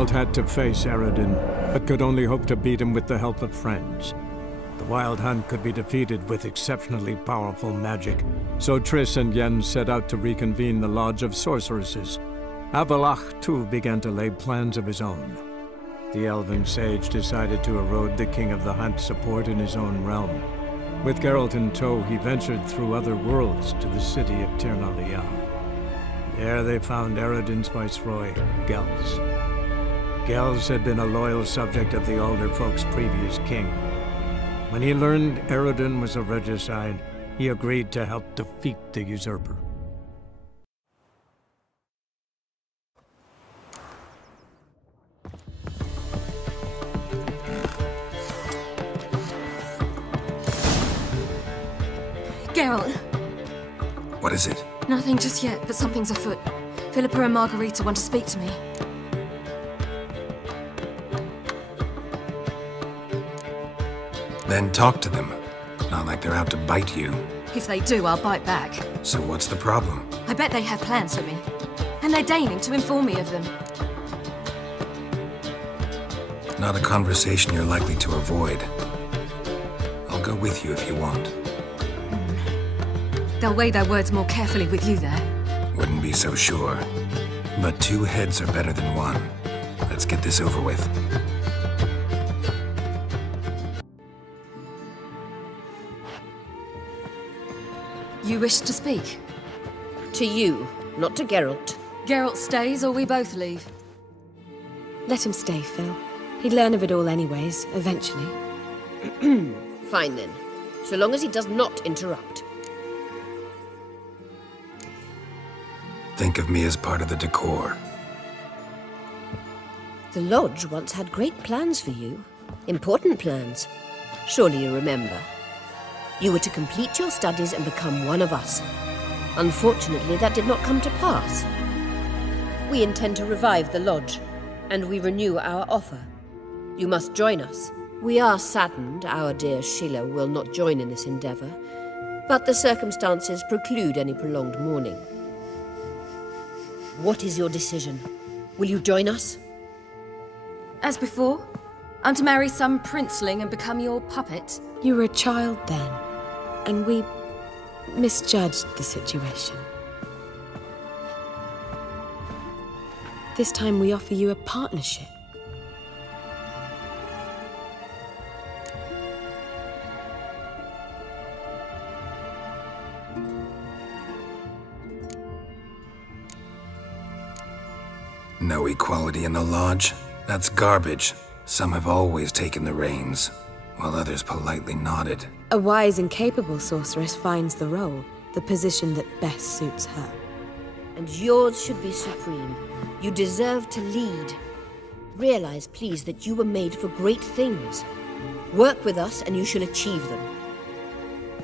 Geralt had to face Eredin, but could only hope to beat him with the help of friends. The Wild Hunt could be defeated with exceptionally powerful magic, so Triss and Yen set out to reconvene the Lodge of Sorceresses. Avalach, too, began to lay plans of his own. The elven sage decided to erode the King of the Hunt's support in his own realm. With Geralt in tow, he ventured through other worlds to the city of Tir na Liah. There they found Eredin's viceroy, Gels. Gels had been a loyal subject of the Alderfolk's previous king. When he learned Eredin was a regicide, he agreed to help defeat the usurper. Geralt! What is it? Nothing just yet, but something's afoot. Philippa and Margarita want to speak to me. Then talk to them. Not like they're out to bite you. If they do, I'll bite back. So what's the problem? I bet they have plans for me. And they're deigning to inform me of them. Not a conversation you're likely to avoid. I'll go with you if you want. They'll weigh their words more carefully with you there. Wouldn't be so sure. But two heads are better than one. Let's get this over with. You wish to speak? To you, not to Geralt. Geralt stays or we both leave. Let him stay, Phil. He'd learn of it all anyways, eventually. Fine then. So long as he does not interrupt. Think of me as part of the decor. The Lodge once had great plans for you. Important plans. Surely you remember. You were to complete your studies and become one of us. Unfortunately, that did not come to pass. We intend to revive the Lodge, and we renew our offer. You must join us. We are saddened our dear Sheila will not join in this endeavor, but the circumstances preclude any prolonged mourning. What is your decision? Will you join us? As before, I'm to marry some princeling and become your puppet. You were a child then, and we misjudged the situation. This time we offer you a partnership. No equality in the Lodge? That's garbage. Some have always taken the reins, while others politely nodded. A wise and capable sorceress finds the role, the position that best suits her. And yours should be supreme. You deserve to lead. Realize, please, that you were made for great things. Work with us and you shall achieve them.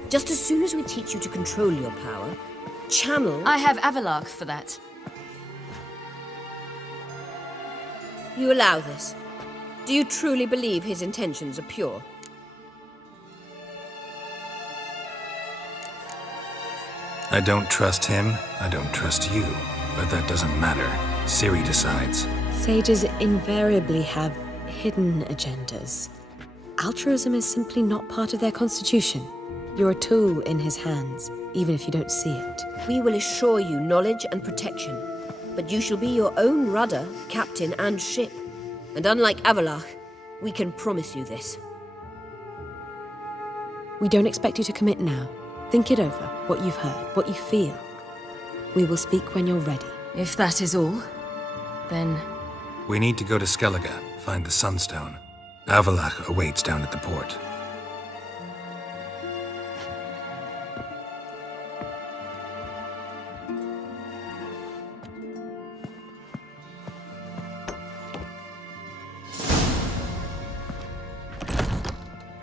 Just as soon as we teach you to control your power, channel... I have Avalach for that. You allow this? Do you truly believe his intentions are pure? I don't trust him, I don't trust you. But that doesn't matter. Ciri decides. Sages invariably have hidden agendas. Altruism is simply not part of their constitution. You're a tool in his hands, even if you don't see it. We will assure you knowledge and protection, but you shall be your own rudder, captain, and ship. And unlike Avalach, we can promise you this. We don't expect you to commit now. Think it over, what you've heard, what you feel. We will speak when you're ready. If that is all, then... We need to go to Skellige, find the Sunstone. Avalach awaits down at the port.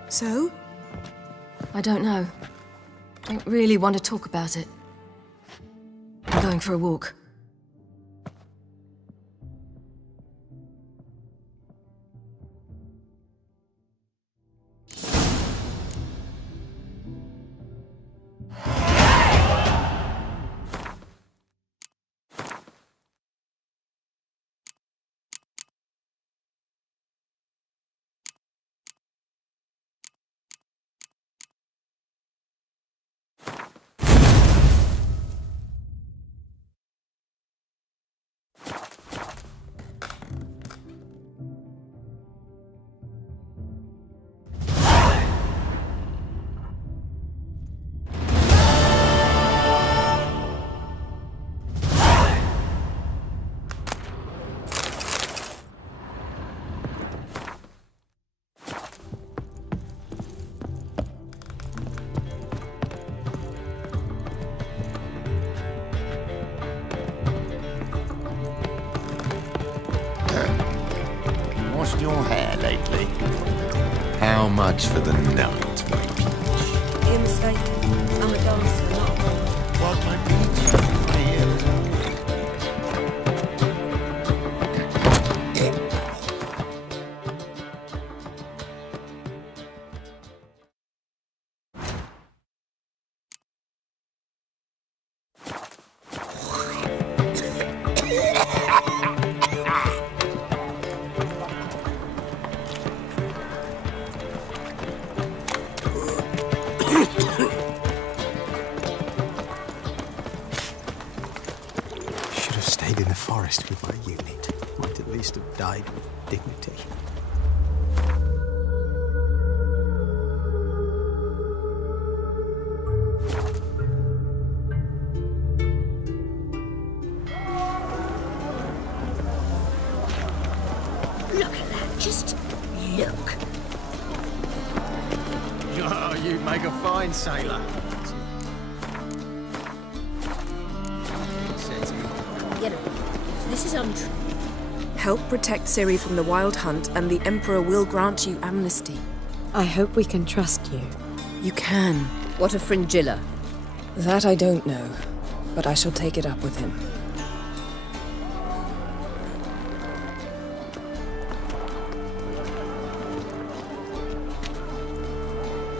So? I don't know. Don't really want to talk about it. I'm going for a walk. hair lately. How much for the night, my peach? You're mistaken. I'm a dancer, not a woman. What, my peach? I hear. Stayed in the forest with my unit. Might at least have died with dignity. Look at that, just look. Oh, you make a fine sailor. You know, if this is untrue. Help protect Ciri from the Wild Hunt, and the Emperor will grant you amnesty. I hope we can trust you. You can. What of Fringilla? That I don't know, but I shall take it up with him.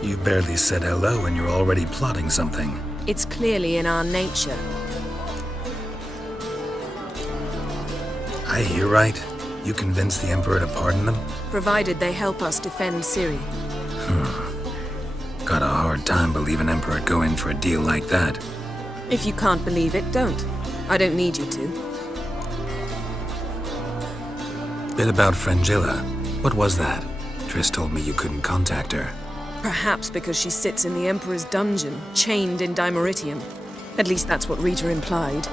You barely said hello and you're already plotting something. It's clearly in our nature. I hear right? You convinced the Emperor to pardon them? Provided they help us defend Ciri. Got a hard time believing Emperor'd go in for a deal like that. If you can't believe it, don't. I don't need you to. Bit about Fringilla. What was that? Triss told me you couldn't contact her. Perhaps because she sits in the Emperor's dungeon, chained in Dimeritium. At least that's what Rita implied.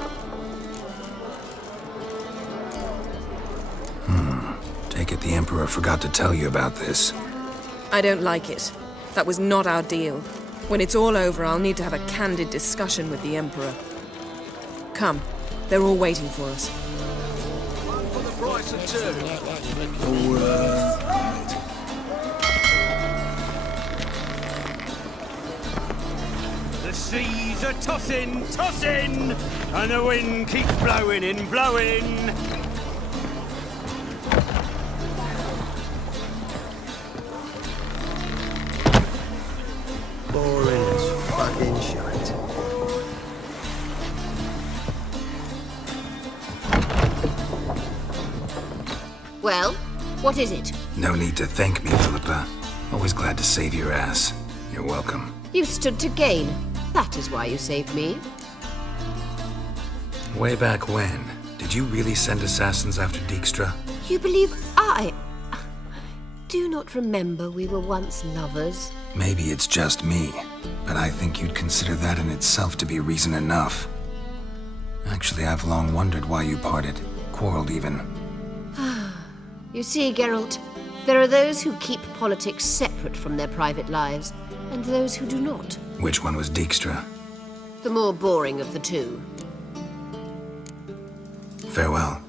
Take it the Emperor forgot to tell you about this. I don't like it. That was not our deal. When it's all over, I'll need to have a candid discussion with the Emperor. Come. They're all waiting for us. For the price of two. The seas are tossing, tossing, and the wind keeps blowing and blowing. Boring as fucking shite. Well, what is it? No need to thank me, Philippa. Always glad to save your ass. You're welcome. You stood to gain. That is why you saved me. Way back when, did you really send assassins after Dijkstra? You believe I do not remember we were once lovers? Maybe it's just me, but I think you'd consider that in itself to be reason enough. Actually, I've long wondered why you parted. Quarreled even. You see, Geralt, there are those who keep politics separate from their private lives, and those who do not. Which one was Dijkstra? The more boring of the two. Farewell.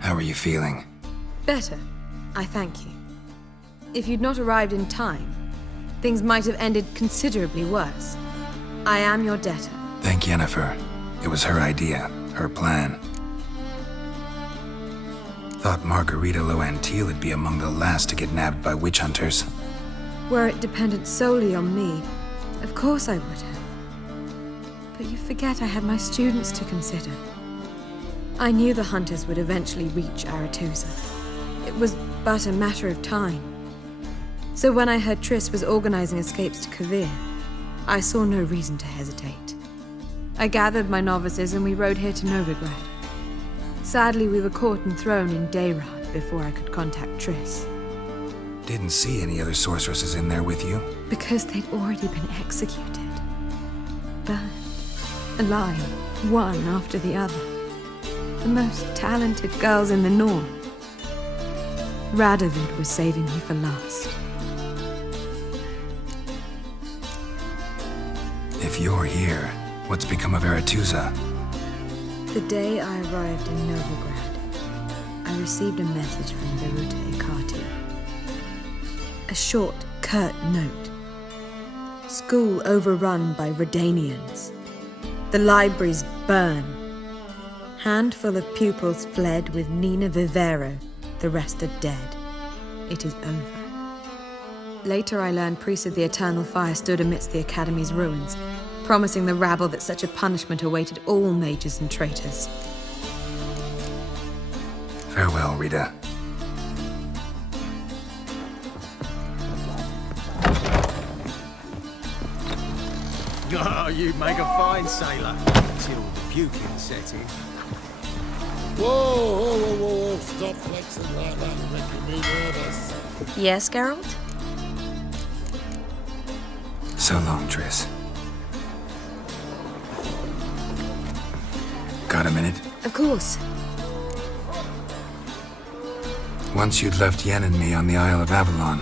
How are you feeling? Better. I thank you. If you'd not arrived in time, things might have ended considerably worse. I am your debtor. Thank Yennefer. It was her idea, her plan. Thought Margarita Loantil would be among the last to get nabbed by witch hunters. Were it dependent solely on me, of course I would have. But you forget I had my students to consider. I knew the hunters would eventually reach Aretusa. It was but a matter of time. So when I heard Triss was organizing escapes to Kovir, I saw no reason to hesitate. I gathered my novices and we rode here to Novigrad. Sadly, we were caught and thrown in Dayrad before I could contact Triss. Didn't see any other sorceresses in there with you? Because they'd already been executed. Burned. Alive, one after the other. The most talented girls in the North. Radovid was saving me for last. If you're here, what's become of Aretusa? The day I arrived in Novigrad, I received a message from Viruta Ikati. A short, curt note. School overrun by Redanians. The libraries burn. Handful of pupils fled with Nina Vivero. The rest are dead. It is over. Later I learned priests of the Eternal Fire stood amidst the Academy's ruins, promising the rabble that such a punishment awaited all mages and traitors. Farewell, Rita. Oh, you'd make a fine sailor. Until the puking set in. Whoa, whoa, whoa, whoa, whoa. Stop flexing like that, making me nervous. Yes, Geralt? So long, Triss. Got a minute? Of course. Once you'd left Yen and me on the Isle of Avalon,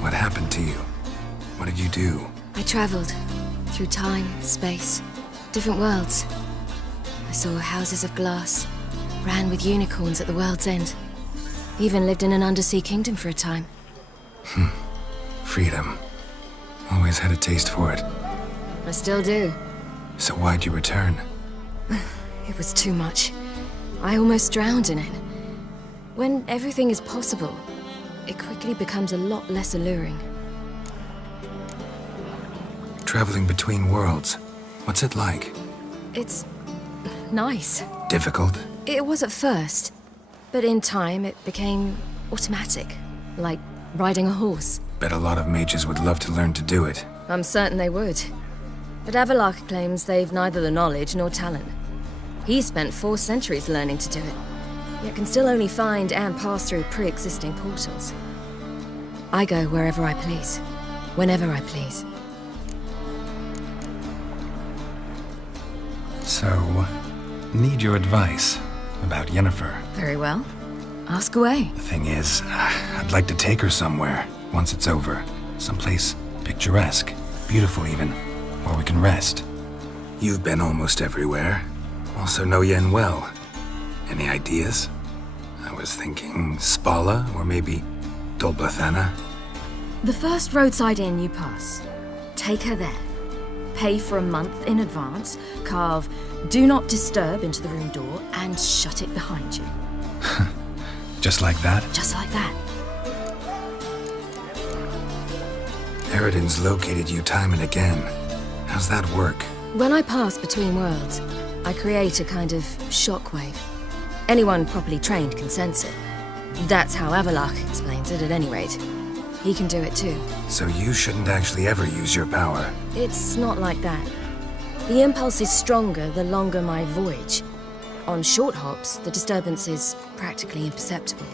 what happened to you? What did you do? I traveled through time, space, different worlds. I saw houses of glass, ran with unicorns at the world's end. Even lived in an undersea kingdom for a time. Freedom. Always had a taste for it. I still do. So why'd you return? It was too much. I almost drowned in it. When everything is possible, it quickly becomes a lot less alluring. Traveling between worlds. What's it like? It's nice. Difficult? It was at first, but in time it became automatic, like riding a horse. Bet a lot of mages would love to learn to do it. I'm certain they would. But Avalok claims they've neither the knowledge nor talent. He spent 4 centuries learning to do it, yet can still only find and pass through pre-existing portals. I go wherever I please, whenever I please. So, need your advice about Yennefer. Very well. Ask away. The thing is, I'd like to take her somewhere once it's over. Someplace picturesque, beautiful even, where we can rest. You've been almost everywhere. Also know Yen well. Any ideas? I was thinking Spala, or maybe Dol Blathanna. The first roadside inn you pass. Take her there. Pay for a month in advance, carve "Do Not Disturb" into the room door, and shut it behind you. Just like that? Just like that. Eridan's located you time and again. How's that work? When I pass between worlds, I create a kind of shockwave. Anyone properly trained can sense it. That's how Avalok explains it, at any rate. He can do it too. So you shouldn't actually ever use your power. It's not like that. The impulse is stronger the longer my voyage. On short hops, the disturbance is practically imperceptible.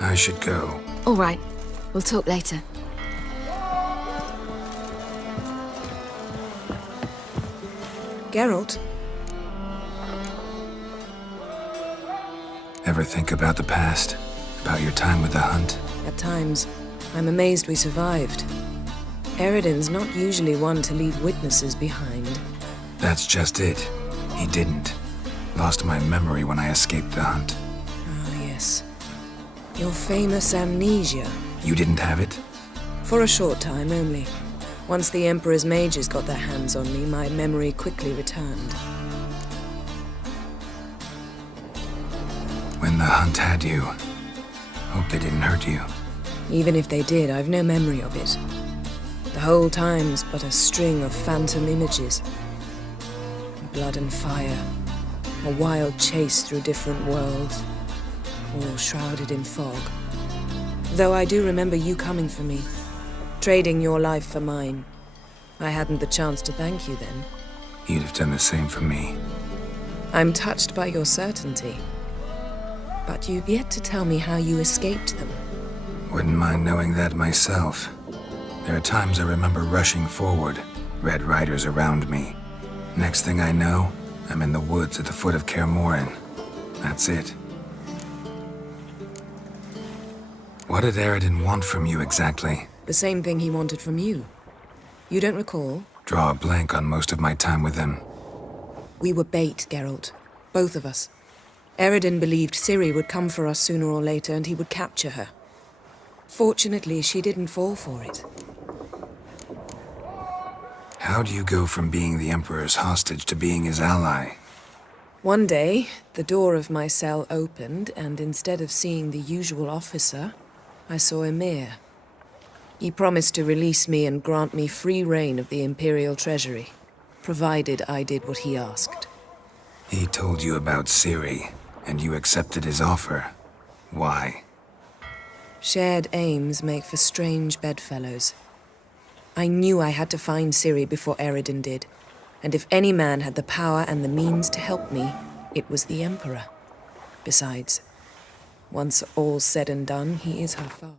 I should go. All right. We'll talk later. Geralt? Ever think about the past? About your time with the hunt? At times, I'm amazed we survived. Eridan's not usually one to leave witnesses behind. That's just it. He didn't. Lost my memory when I escaped the hunt. Ah, yes. Your famous amnesia. You didn't have it? For a short time only. Once the Emperor's mages got their hands on me, my memory quickly returned. When the hunt had you, hope they didn't hurt you. Even if they did, I've no memory of it. The whole time's but a string of phantom images. Blood and fire. A wild chase through different worlds. All shrouded in fog. Though I do remember you coming for me. Trading your life for mine. I hadn't the chance to thank you then. You'd have done the same for me. I'm touched by your certainty. But you've yet to tell me how you escaped them. Wouldn't mind knowing that myself. There are times I remember rushing forward, Red Riders around me. Next thing I know, I'm in the woods at the foot of Kaer Morhen. That's it. What did Eridan want from you exactly? The same thing he wanted from you. You don't recall? Draw a blank on most of my time with them. We were bait, Geralt. Both of us. Eredin believed Ciri would come for us sooner or later and he would capture her. Fortunately, she didn't fall for it. How do you go from being the Emperor's hostage to being his ally? One day, the door of my cell opened, and instead of seeing the usual officer, I saw Emir. He promised to release me and grant me free reign of the Imperial Treasury, provided I did what he asked. He told you about Ciri, and you accepted his offer. Why? Shared aims make for strange bedfellows. I knew I had to find Ciri before Eredin did, and if any man had the power and the means to help me, it was the Emperor. Besides, once all's said and done, he is her father.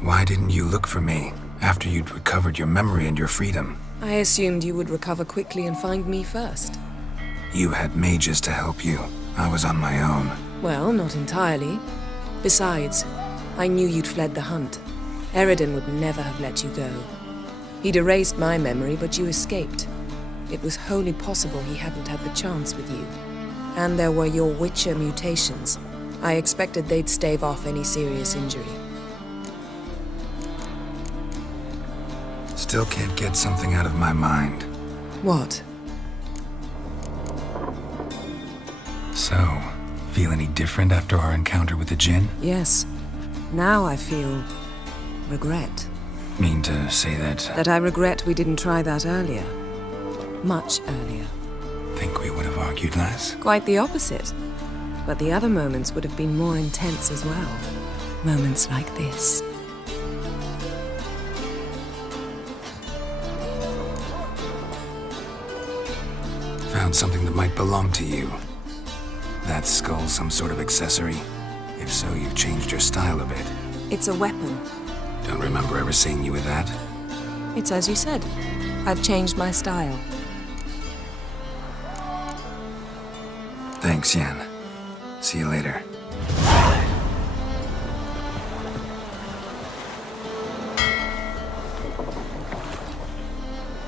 Why didn't you look for me after you'd recovered your memory and your freedom? I assumed you would recover quickly and find me first. You had mages to help you. I was on my own. Well, not entirely. Besides, I knew you'd fled the hunt. Eredin would never have let you go. He'd erased my memory, but you escaped. It was wholly possible he hadn't had the chance with you. And there were your Witcher mutations. I expected they'd stave off any serious injury. Still can't get something out of my mind. What? So, feel any different after our encounter with the Djinn? Yes. Now I feel regret. Mean to say that... That I regret we didn't try that earlier. Much earlier. Think we would have argued less? Quite the opposite. But the other moments would have been more intense as well. Moments like this. Found something that might belong to you. That skull some sort of accessory? If so, you've changed your style a bit. It's a weapon. Don't remember ever seeing you with that. It's as you said. I've changed my style. Thanks, Yen. See you later.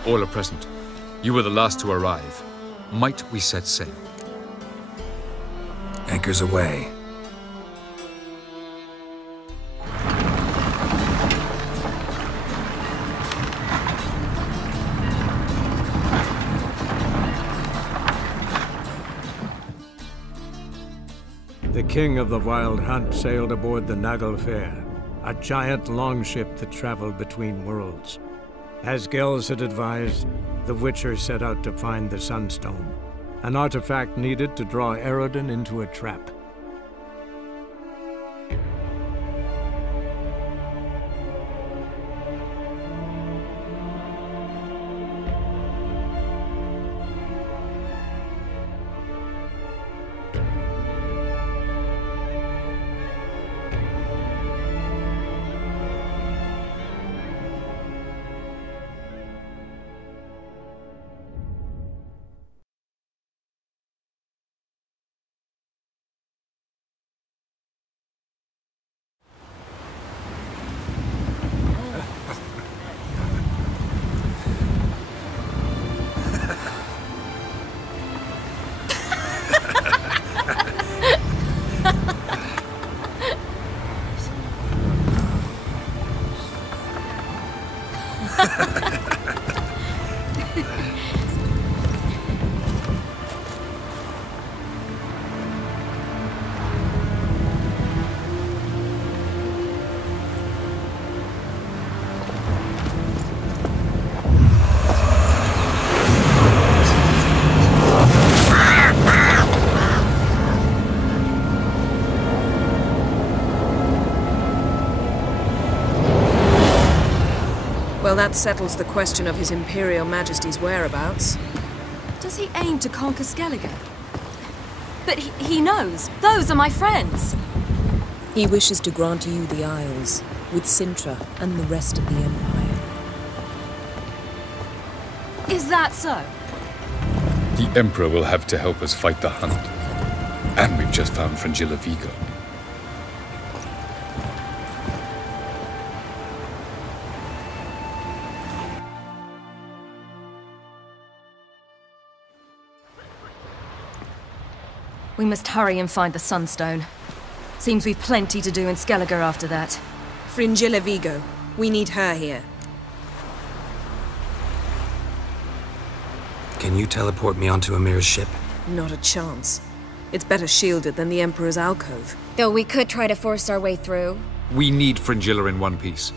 All are present. You were the last to arrive. Might we set sail? Anchors away. The king of the Wild Hunt sailed aboard the Naglfar, a giant longship that traveled between worlds. As Gels had advised, the Witcher set out to find the Sunstone, an artifact needed to draw Eredin into a trap. Well, that settles the question of His Imperial Majesty's whereabouts. Does he aim to conquer Skellige? But he knows. Those are my friends. He wishes to grant you the Isles, with Sintra and the rest of the Empire. Is that so? The Emperor will have to help us fight the Hunt. And we've just found Fringilla Vigo. We must hurry and find the Sunstone. Seems we've plenty to do in Skellige after that. Fringilla Vigo. We need her here. Can you teleport me onto Amir's ship? Not a chance. It's better shielded than the Emperor's alcove. Though we could try to force our way through. We need Fringilla in one piece.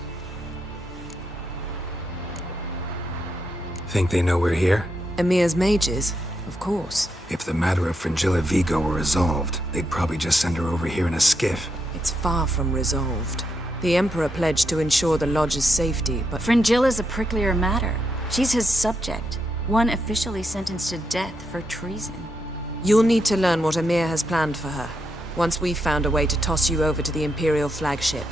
Think they know we're here? Amir's mages? Of course. If the matter of Fringilla Vigo were resolved, they'd probably just send her over here in a skiff. It's far from resolved. The Emperor pledged to ensure the Lodge's safety, but... Fringilla's a pricklier matter. She's his subject, one officially sentenced to death for treason. You'll need to learn what Amir has planned for her, once we've found a way to toss you over to the Imperial flagship.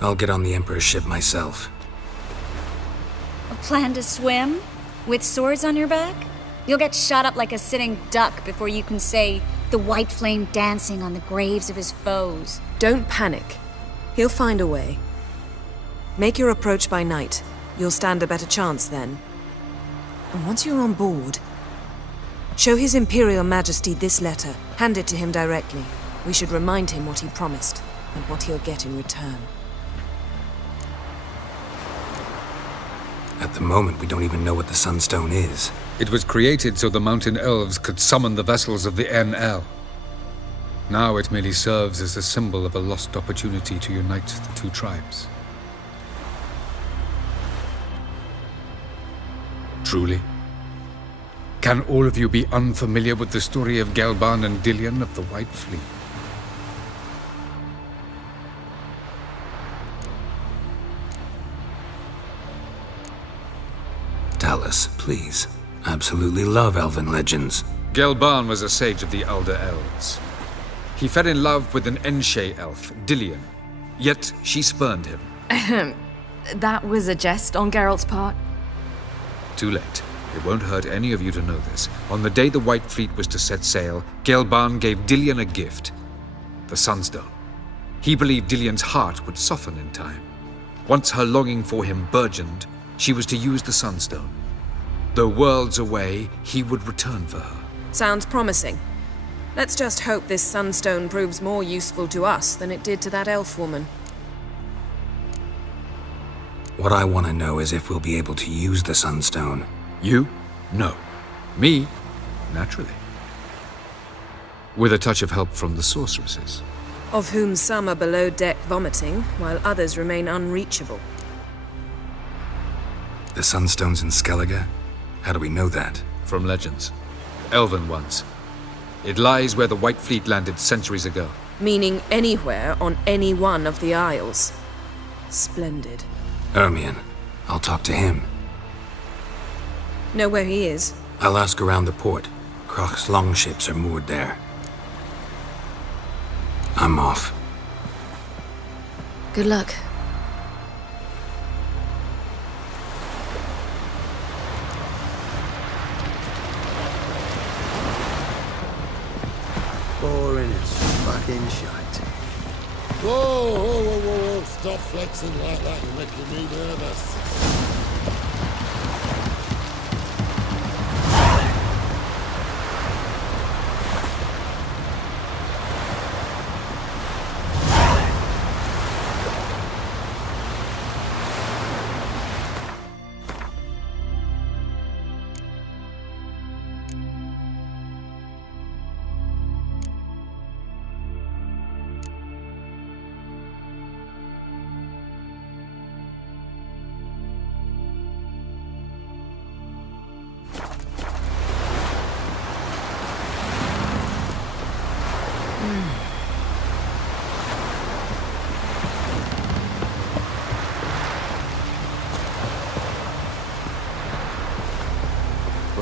I'll get on the Emperor's ship myself. A plan to swim? With swords on your back? You'll get shot up like a sitting duck before you can say, the white flame dancing on the graves of his foes. Don't panic. He'll find a way. Make your approach by night. You'll stand a better chance then. And once you're on board, show His Imperial Majesty this letter. Hand it to him directly. We should remind him what he promised, and what he'll get in return. At the moment, we don't even know what the Sunstone is. It was created so the Mountain Elves could summon the vessels of the NL. Now it merely serves as a symbol of a lost opportunity to unite the two tribes. Truly? Can all of you be unfamiliar with the story of Gelban and Dillion of the White Fleet? Tell us, please. Absolutely love elven legends. Gelban was a sage of the Elder Elves. He fell in love with an Enshe elf, Dillion, yet she spurned him. That was a jest on Geralt's part? Too late. It won't hurt any of you to know this. On the day the White Fleet was to set sail, Gelban gave Dillion a gift. The Sunstone. He believed Dillion's heart would soften in time. Once her longing for him burgeoned, she was to use the Sunstone. Though worlds away, he would return for her. Sounds promising. Let's just hope this Sunstone proves more useful to us than it did to that elf woman. What I want to know is if we'll be able to use the Sunstone. You? No. Me? Naturally. With a touch of help from the sorceresses. Of whom some are below deck vomiting, while others remain unreachable. The Sunstone's in Skellige? How do we know that? From legends. Elven ones. It lies where the White Fleet landed centuries ago. Meaning anywhere on any one of the Isles. Splendid. Ermion. I'll talk to him. Know where he is? I'll ask around the port. Croc's longships are moored there. I'm off. Good luck. Boring as fucking shite. Whoa, whoa, whoa, whoa, whoa. Stop flexing like that. You're making me nervous.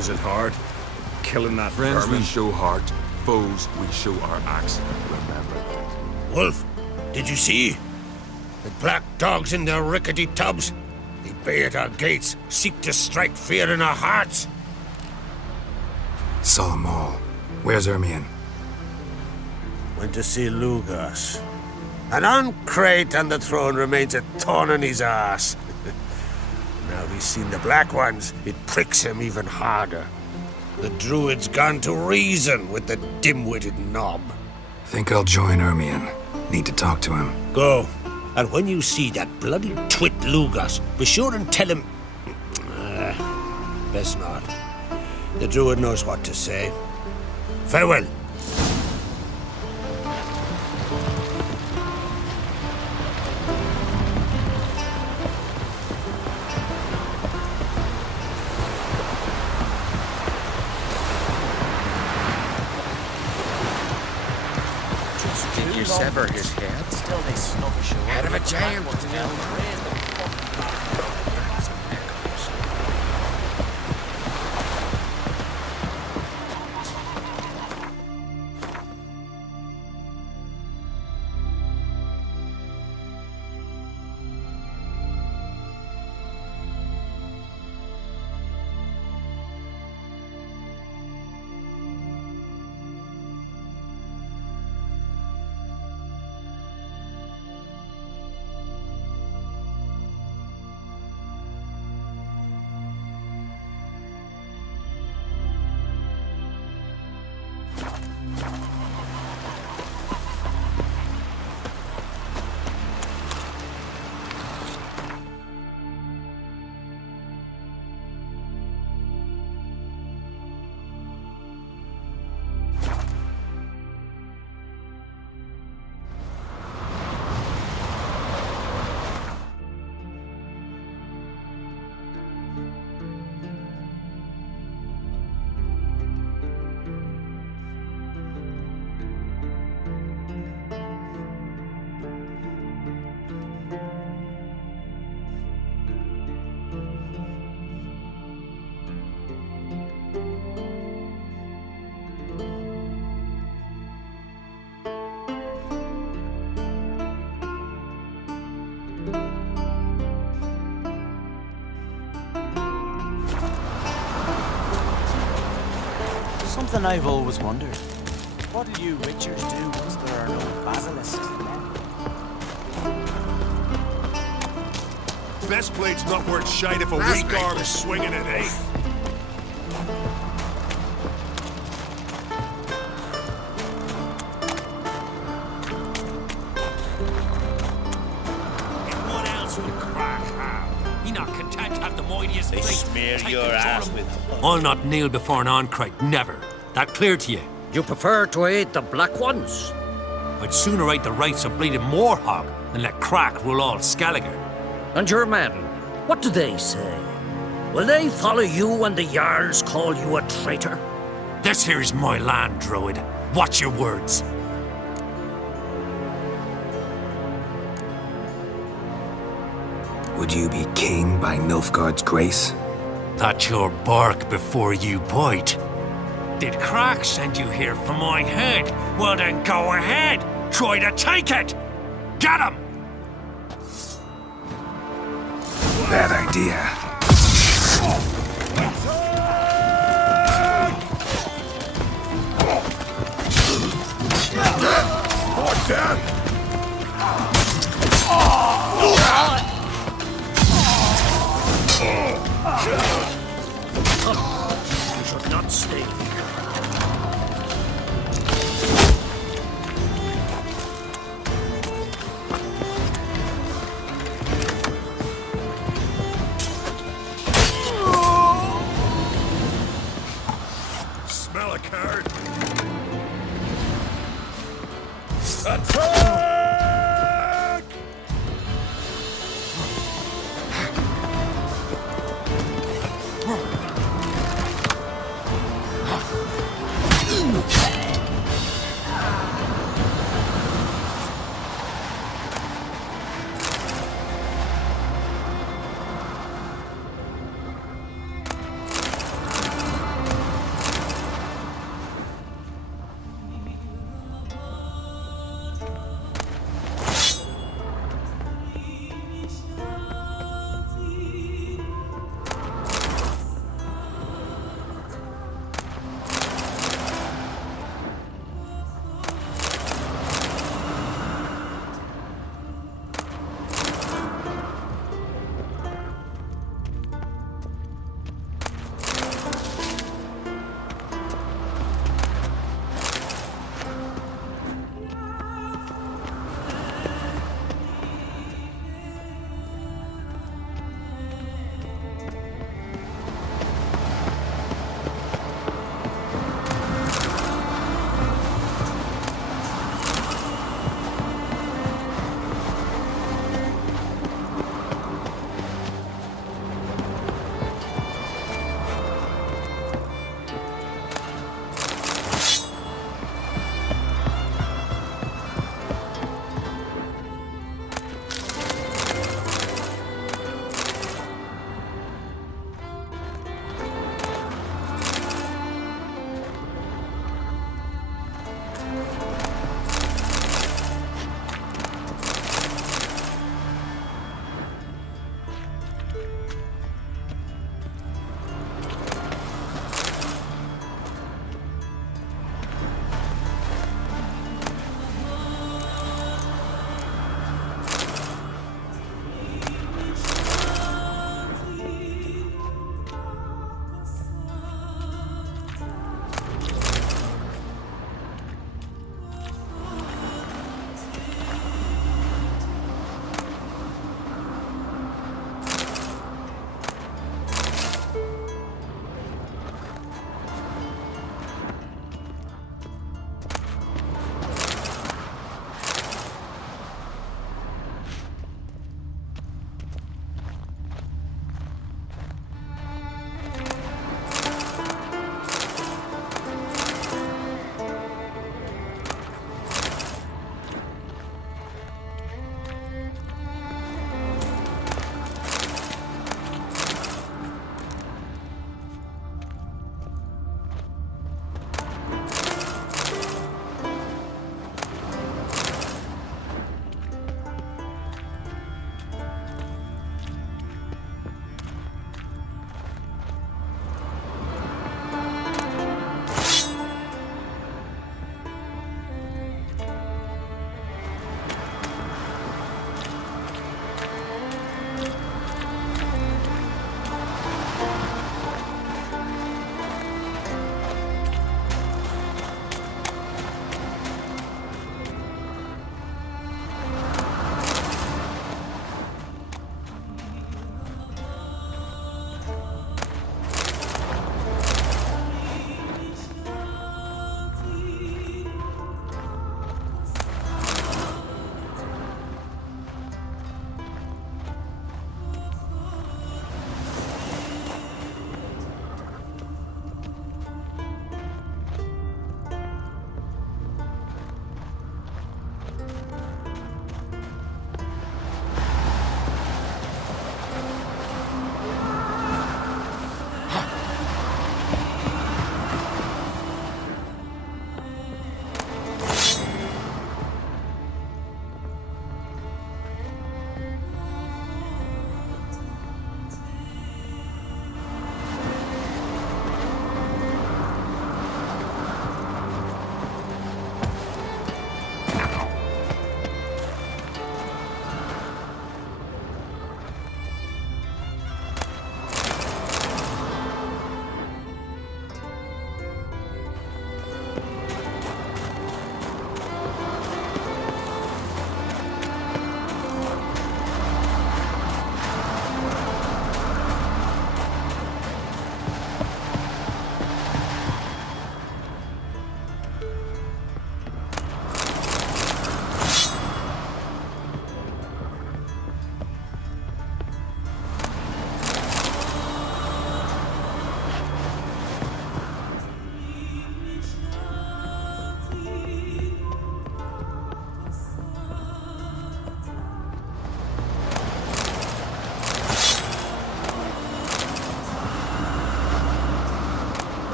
Was it hard? Killing that Friends vermin? we show heart, foes we show our axe. Remember that. Wolf, did you see? The black dogs in their rickety tubs. They bay at our gates, seek to strike fear in our hearts. Saw 'em all. Where's Ermion? Went to see Lugas. An uncrate on the throne remains a thorn in his arse. Now he's seen the Black Ones, it pricks him even harder. The Druid's gone to reason with the dim-witted knob. Think I'll join Ermion. Need to talk to him. Go. And when you see that bloody twit Lugas, be sure and tell him... best not. The Druid knows what to say. Farewell. Did you sever his head? Still they snobbish away. Head of a giant. Something I've always wondered. What do you witchers do once there are no basilisks left? Best plate's not worth shite if a weak arm is swinging it, eh? And what else would Crack have? He not content to have the mightiest They plate smear take your control ass of- with... I'll not kneel before an Oncrite, never. That clear to you? You prefer to aid the Black Ones? I'd sooner aid the rights of bleeding Moorhog than let Crack rule all Skelliger. And your men, what do they say? Will they follow you when the Jarls call you a traitor? This here's my land, Druid. Watch your words. Would you be king by Nilfgaard's grace? That's your bark before you bite. Did Crack send you here for my head? Well then go ahead. Try to take it. Get him! Bad idea. What's that? You should not stay here. Smell a card. Attack!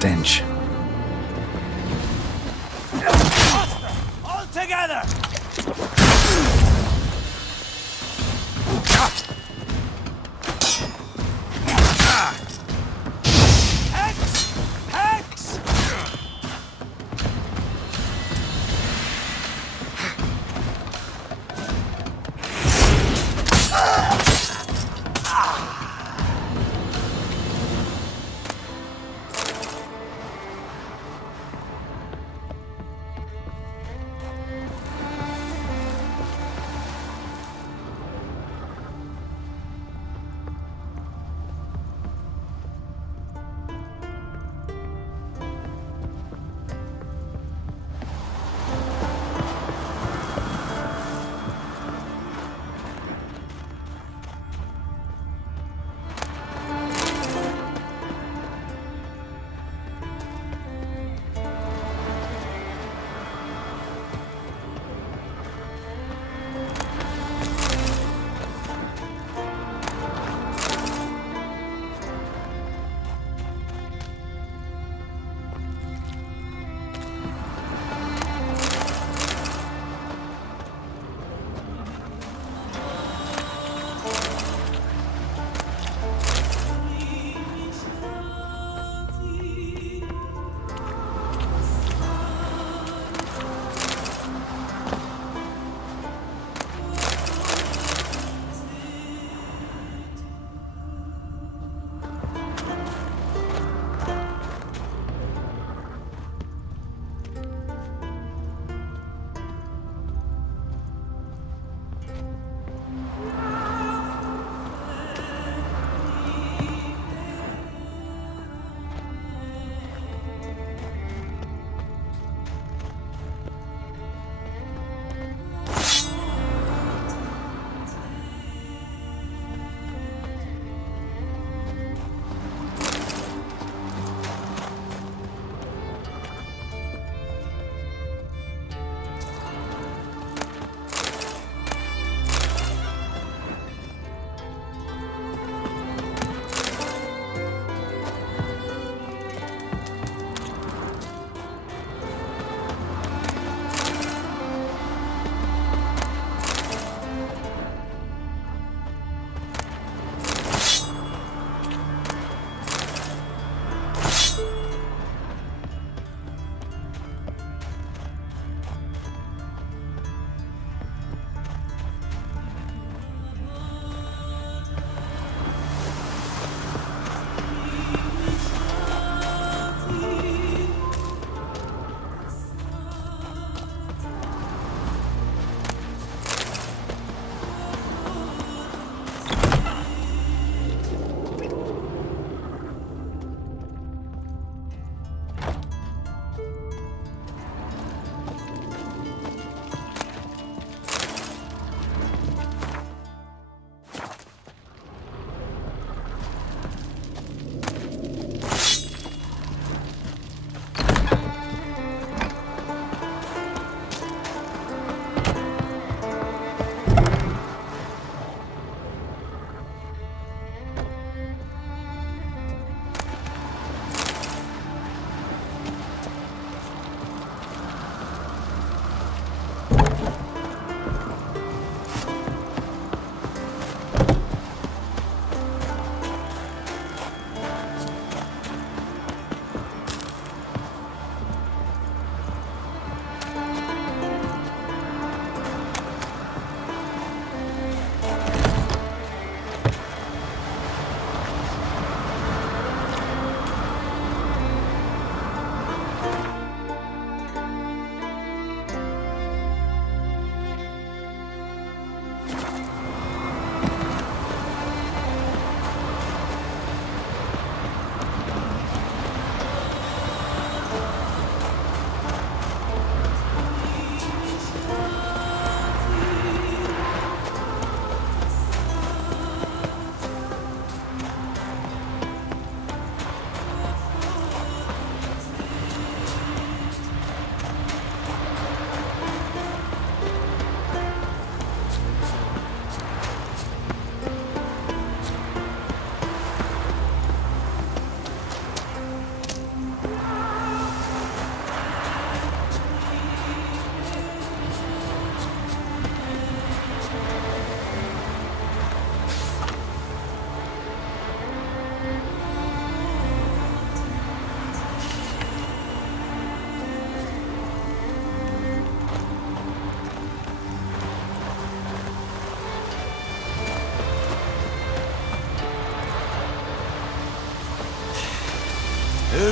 stench. All together!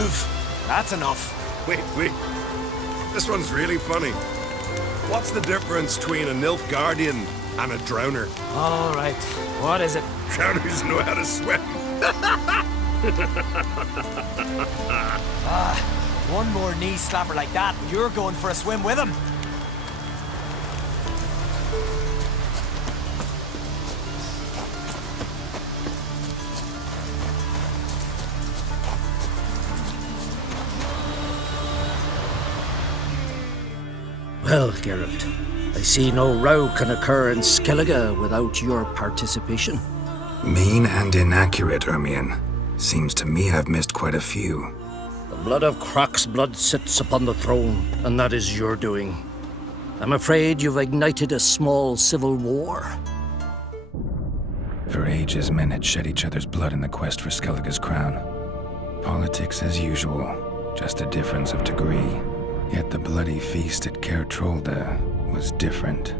move. That's enough. Wait. This one's really funny. What's the difference between a Nilfgaardian and a drowner? All right. What is it? Drowners know how to swim. One more knee slapper like that, and you're going for a swim with him. Well, Geralt, I see no row can occur in Skellige without your participation. Mean and inaccurate, Ermion. Seems to me I've missed quite a few. The blood of Croc's blood sits upon the throne, and that is your doing. I'm afraid you've ignited a small civil war. For ages, men had shed each other's blood in the quest for Skellige's crown. Politics as usual, just a difference of degree. Yet the bloody feast at Caer Trolda was different.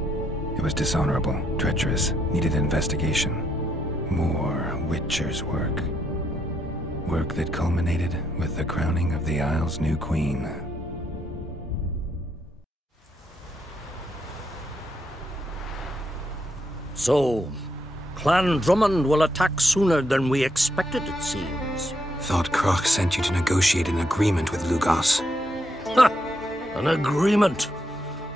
It was dishonorable, treacherous, needed investigation. More Witcher's work. Work that culminated with the crowning of the Isle's new queen. So, Clan Drummond will attack sooner than we expected, it seems. Thought Croc sent you to negotiate an agreement with Lugos. Ha! An agreement.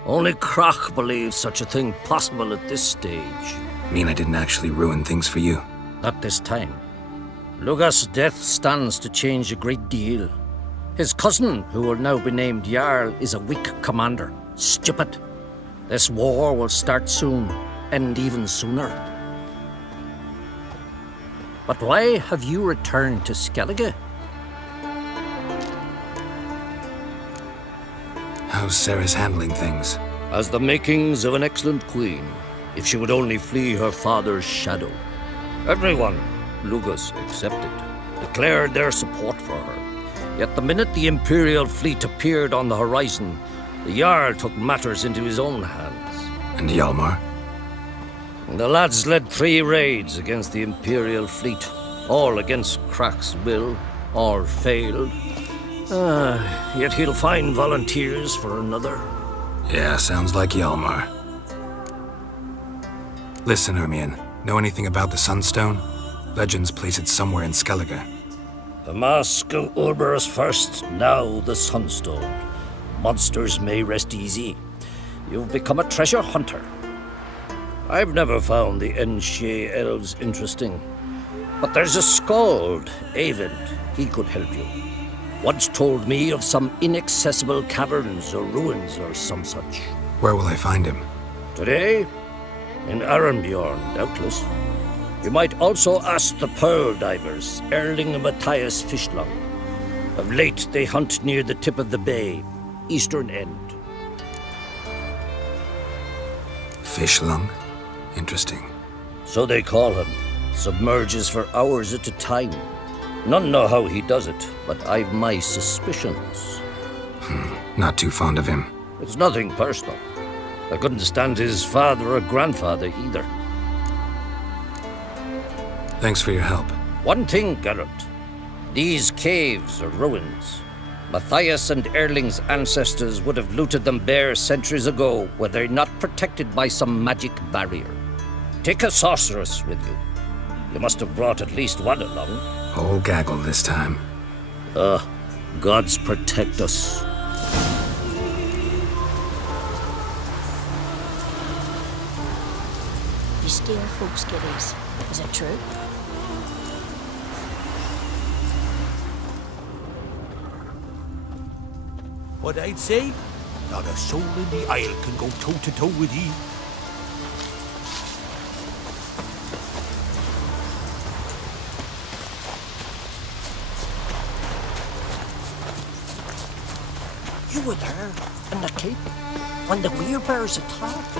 Only Croc believes such a thing possible at this stage. Mean I didn't actually ruin things for you? Not this time. Lugos' death stands to change a great deal. His cousin, who will now be named Jarl, is a weak commander. Stupid. This war will start soon, end even sooner. But why have you returned to Skellige? How's Sarah's handling things? As the makings of an excellent queen, if she would only flee her father's shadow. Everyone, Lugos excepted, declared their support for her. Yet the minute the Imperial fleet appeared on the horizon, the Jarl took matters into his own hands. And Hjalmar? The lads led 3 raids against the Imperial fleet, all against Croc's will, all failed. Yet he'll find volunteers for another. Yeah, sounds like Hjalmar. Listen, Ermion, know anything about the Sunstone? Legends place it somewhere in Skellige. The Mask of Urberus first, now the Sunstone. Monsters may rest easy. You've become a treasure hunter. I've never found the Enshe elves interesting. But there's a skald, Eyvind. He could help you. Once told me of some inaccessible caverns or ruins or some such. Where will I find him? Today? In Arenbjorn, doubtless. You might also ask the pearl divers, Erling and Matthias Fishlung. Of late, they hunt near the tip of the bay, eastern end. Fishlung? Interesting. So they call him. Submerges for hours at a time. None know how he does it, but I've my suspicions. Not too fond of him. It's nothing personal. I couldn't stand his father or grandfather either. Thanks for your help. One thing, Geralt. These caves are ruins. Matthias and Erling's ancestors would have looted them bare centuries ago were they not protected by some magic barrier. Take a sorceress with you. You must have brought at least one along. Whole gaggle this time. Gods protect us. You steal folks' giddies. Is it true? What I'd say? Not a soul in the Isle can go toe-to-toe with ye. You were there, in the cape, when the werebears attacked.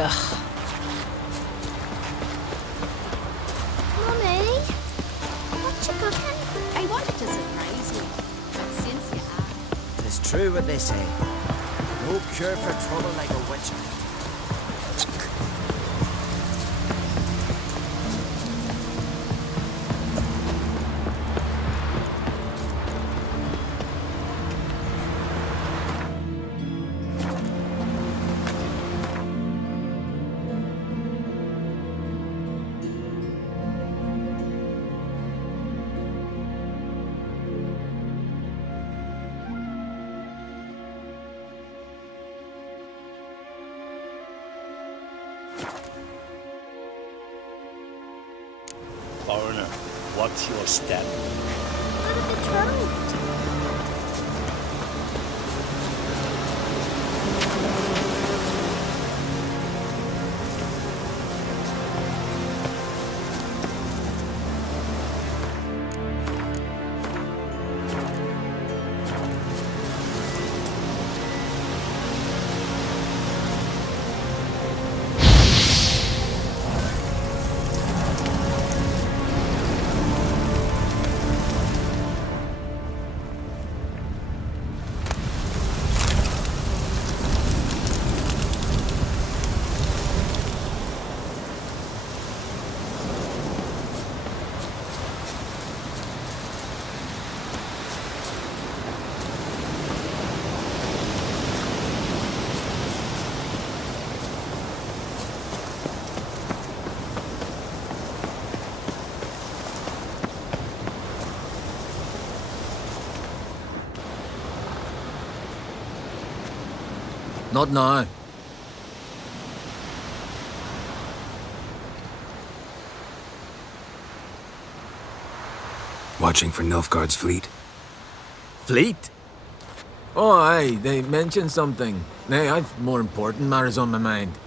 Ugh. Mummy, what you cooking? I wanted to surprise you, but since you asked... It's true what they say. No no cure for trouble like a witcher. Foreigner, watch your step. What are the betrothed? Not now. Watching for Nilfgaard's fleet? Fleet? Oh, aye, they mentioned something. Nay, I've more important matters on my mind.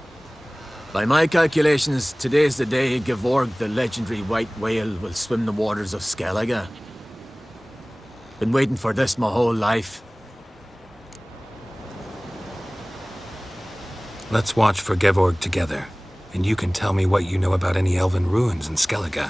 By my calculations, today's the day Gevorg, the legendary white whale, will swim the waters of Skellige. Been waiting for this my whole life. Let's watch for Gevorg together, and you can tell me what you know about any elven ruins in Skellige.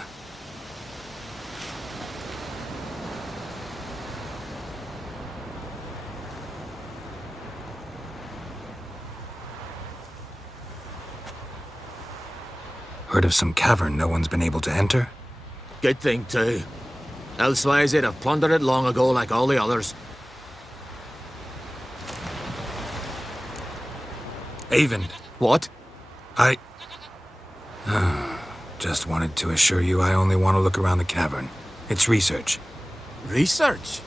Heard of some cavern no one's been able to enter? Good thing, too. Elsewise, they'd have plundered it long ago like all the others. Avon. What? I... just wanted to assure you I only want to look around the cavern. It's research. Research?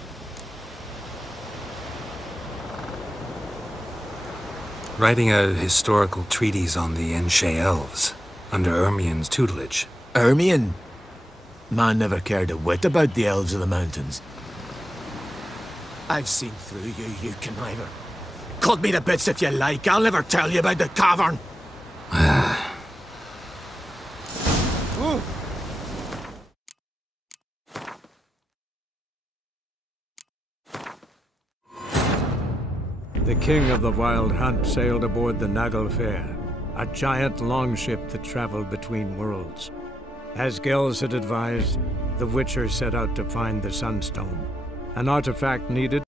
Writing a historical treatise on the Enshe elves, under Ermien's tutelage. Ermien? Man never cared a whit about the elves of the mountains. I've seen through you, you conniver. Cut me to bits if you like, I'll never tell you about the cavern! The king of the Wild Hunt sailed aboard the Naglfar, a giant longship that traveled between worlds. As Gels had advised, the Witcher set out to find the Sunstone, an artifact needed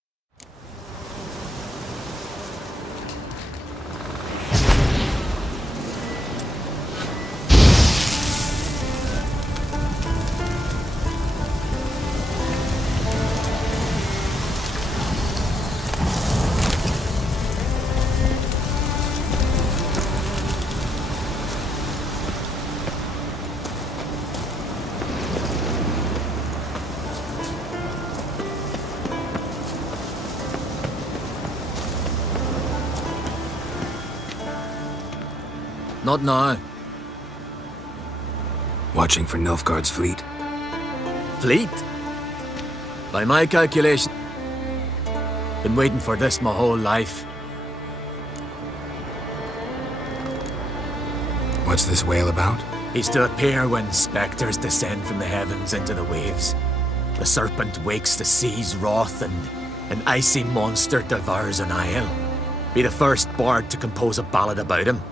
Not now. Watching for Nilfgaard's fleet? Fleet? By my calculation, been waiting for this my whole life. What's this whale about? He's to appear when spectres descend from the heavens into the waves. The serpent wakes the sea's wrath and an icy monster devours an isle. Be the first bard to compose a ballad about him.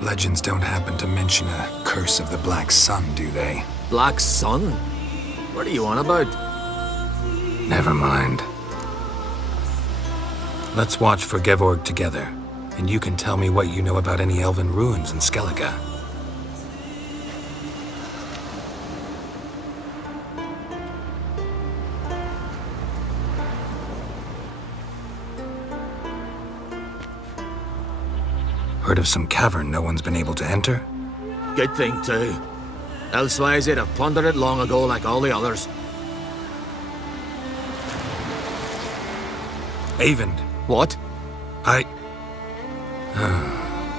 Legends don't happen to mention a curse of the Black Sun, do they? Black Sun? What are you on about? Never mind. Let's watch for Gevorg together, and you can tell me what you know about any elven ruins in Skellige. Heard of some cavern no one's been able to enter? Good thing, too. Elsewise, they'd have plundered it long ago like all the others. Avend. What? I...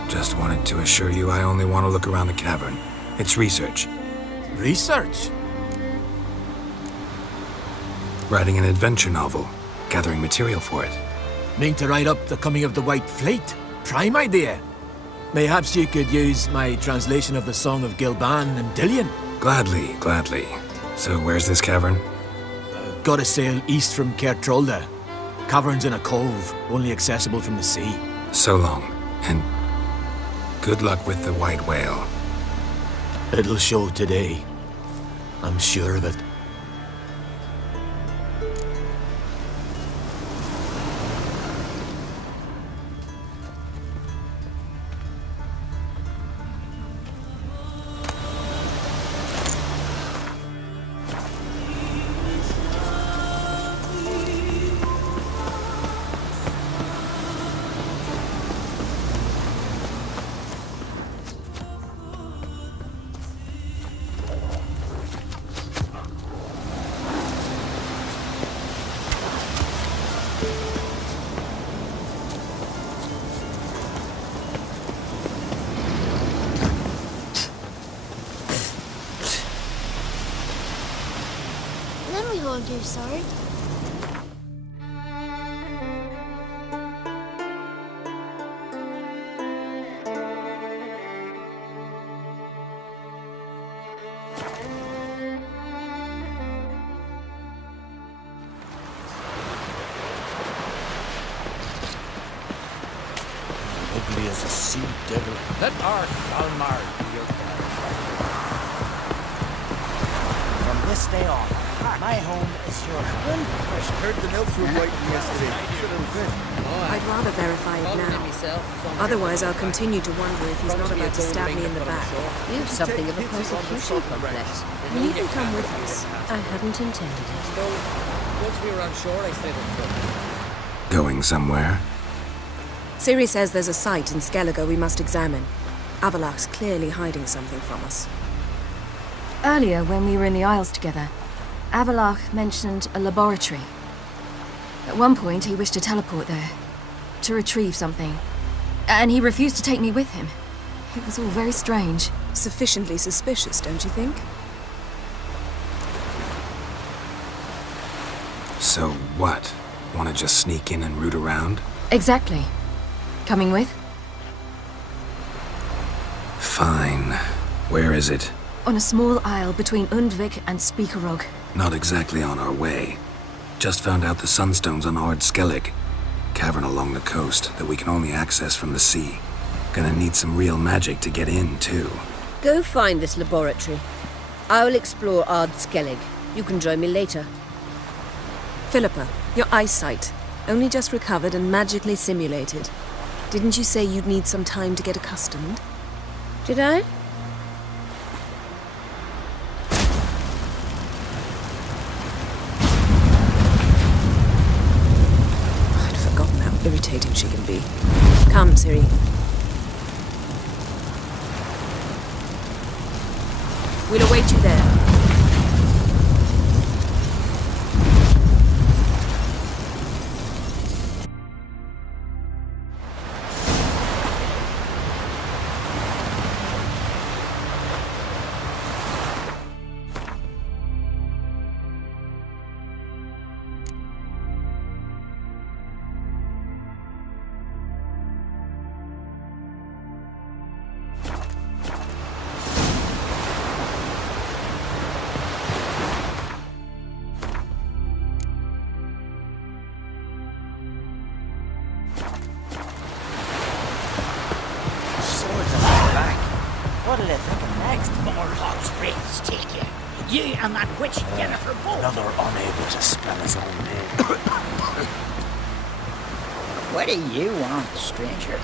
just wanted to assure you I only want to look around the cavern. It's research. Research? Writing an adventure novel. Gathering material for it. Mean to write up the coming of the White Fleet? Prime idea. Perhaps you could use my translation of the Song of Gilban and Dillion. Gladly, gladly. So where's this cavern? Gotta sail east from Kertrolda. Cavern's in a cove, only accessible from the sea. So long, and good luck with the white whale. It'll show today. I'm sure of it. Then we all do, sorry. Ugly as a sea devil. Let our Kalmar be your guide. From this day on, my home is your home. I heard the elves were waiting yesterday. I'd rather verify it now. Otherwise, I'll continue to wonder if he's not about to stab me in the back. You've something of a persecution complex. You needn't come with us. I hadn't intended it. Once we were on shore, I stayed on foot. Going somewhere? Ciri says there's a site in Skellige we must examine. Avalok's clearly hiding something from us. Earlier, when we were in the Isles together, Avalok mentioned a laboratory. At one point, he wished to teleport there, to retrieve something. And he refused to take me with him. It was all very strange. Sufficiently suspicious, don't you think? So what? Want to just sneak in and root around? Exactly. Coming with? Fine. Where is it? On a small isle between Undvik and Speakerog. Not exactly on our way. Just found out the sunstone's on Ard Skellig. Cavern along the coast that we can only access from the sea. Gonna need some real magic to get in, too. Go find this laboratory. I'll explore Ard Skellig. You can join me later. Philippa, your eyesight. Only just recovered and magically simulated. Didn't you say you'd need some time to get accustomed? Did I? I'd forgotten how irritating she can be. Come, Ciri. We'll await you there. What'll it think next? Morlock's brains take you. You and that witch Jennifer both. Another unable to spell his own name. What do you want, stranger?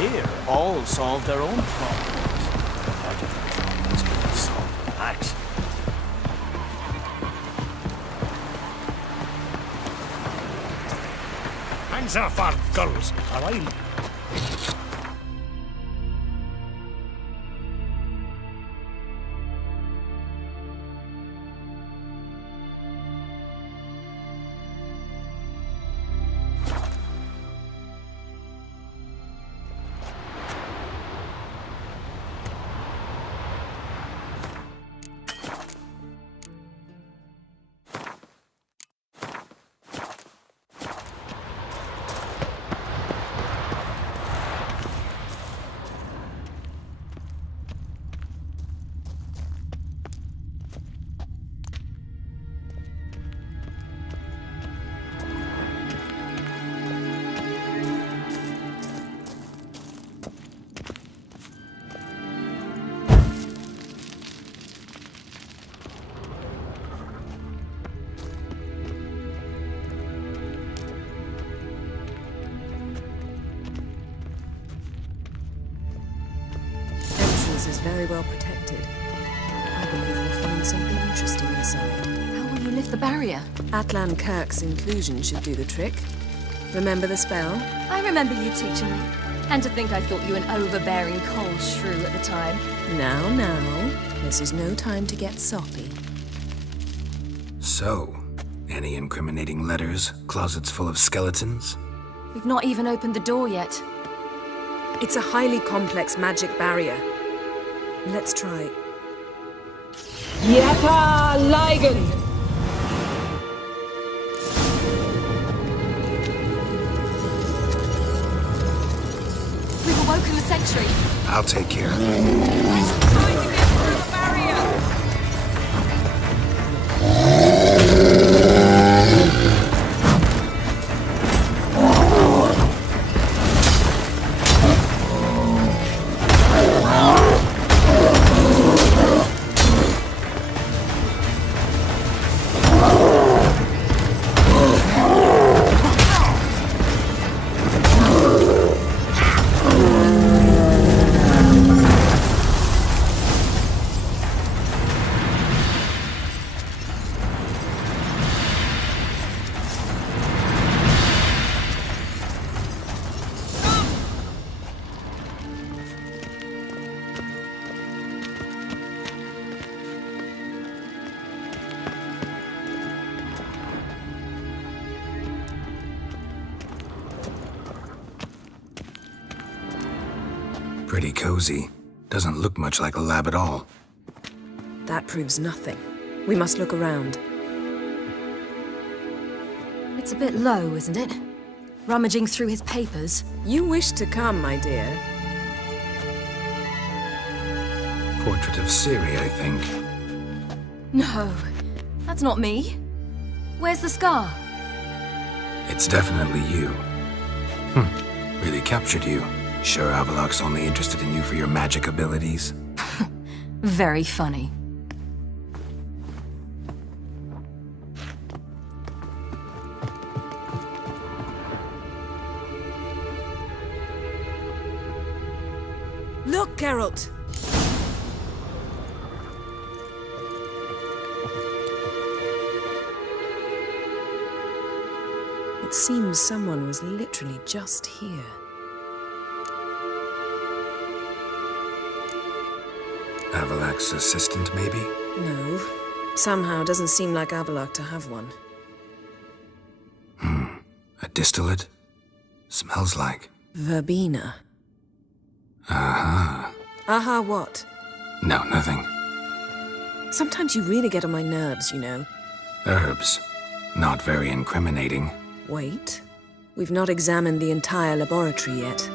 here all solve their own problems. Provided the problems can be solved with axe. Hands off our girls, or I'll... Is very well protected. I believe we'll find something interesting inside. How will you lift the barrier? Atlan Kirk's inclusion should do the trick. Remember the spell? I remember you teaching me. And to think I thought you an overbearing cold shrew at the time. Now. This is no time to get soppy. So, any incriminating letters? Closets full of skeletons? We've not even opened the door yet. It's a highly complex magic barrier. Let's try. Yeta Ligen! We've awoken the sentry. I'll take care of it. Pretty cozy. Doesn't look much like a lab at all. That proves nothing. We must look around. It's a bit low, isn't it? Rummaging through his papers. You wish to come, my dear. Portrait of Ciri, I think. No, that's not me. Where's the scar? It's definitely you. Really captured you. Sure Avalok's only interested in you for your magic abilities? Very funny. Look, Geralt! It seems someone was literally just here. Avalok's assistant, maybe? No. Somehow doesn't seem like Avalok to have one. A distillate? Smells like... Verbena. Aha. Aha what? No, nothing. Sometimes you really get on my nerves, you know. Herbs. Not very incriminating. Wait. We've not examined the entire laboratory yet.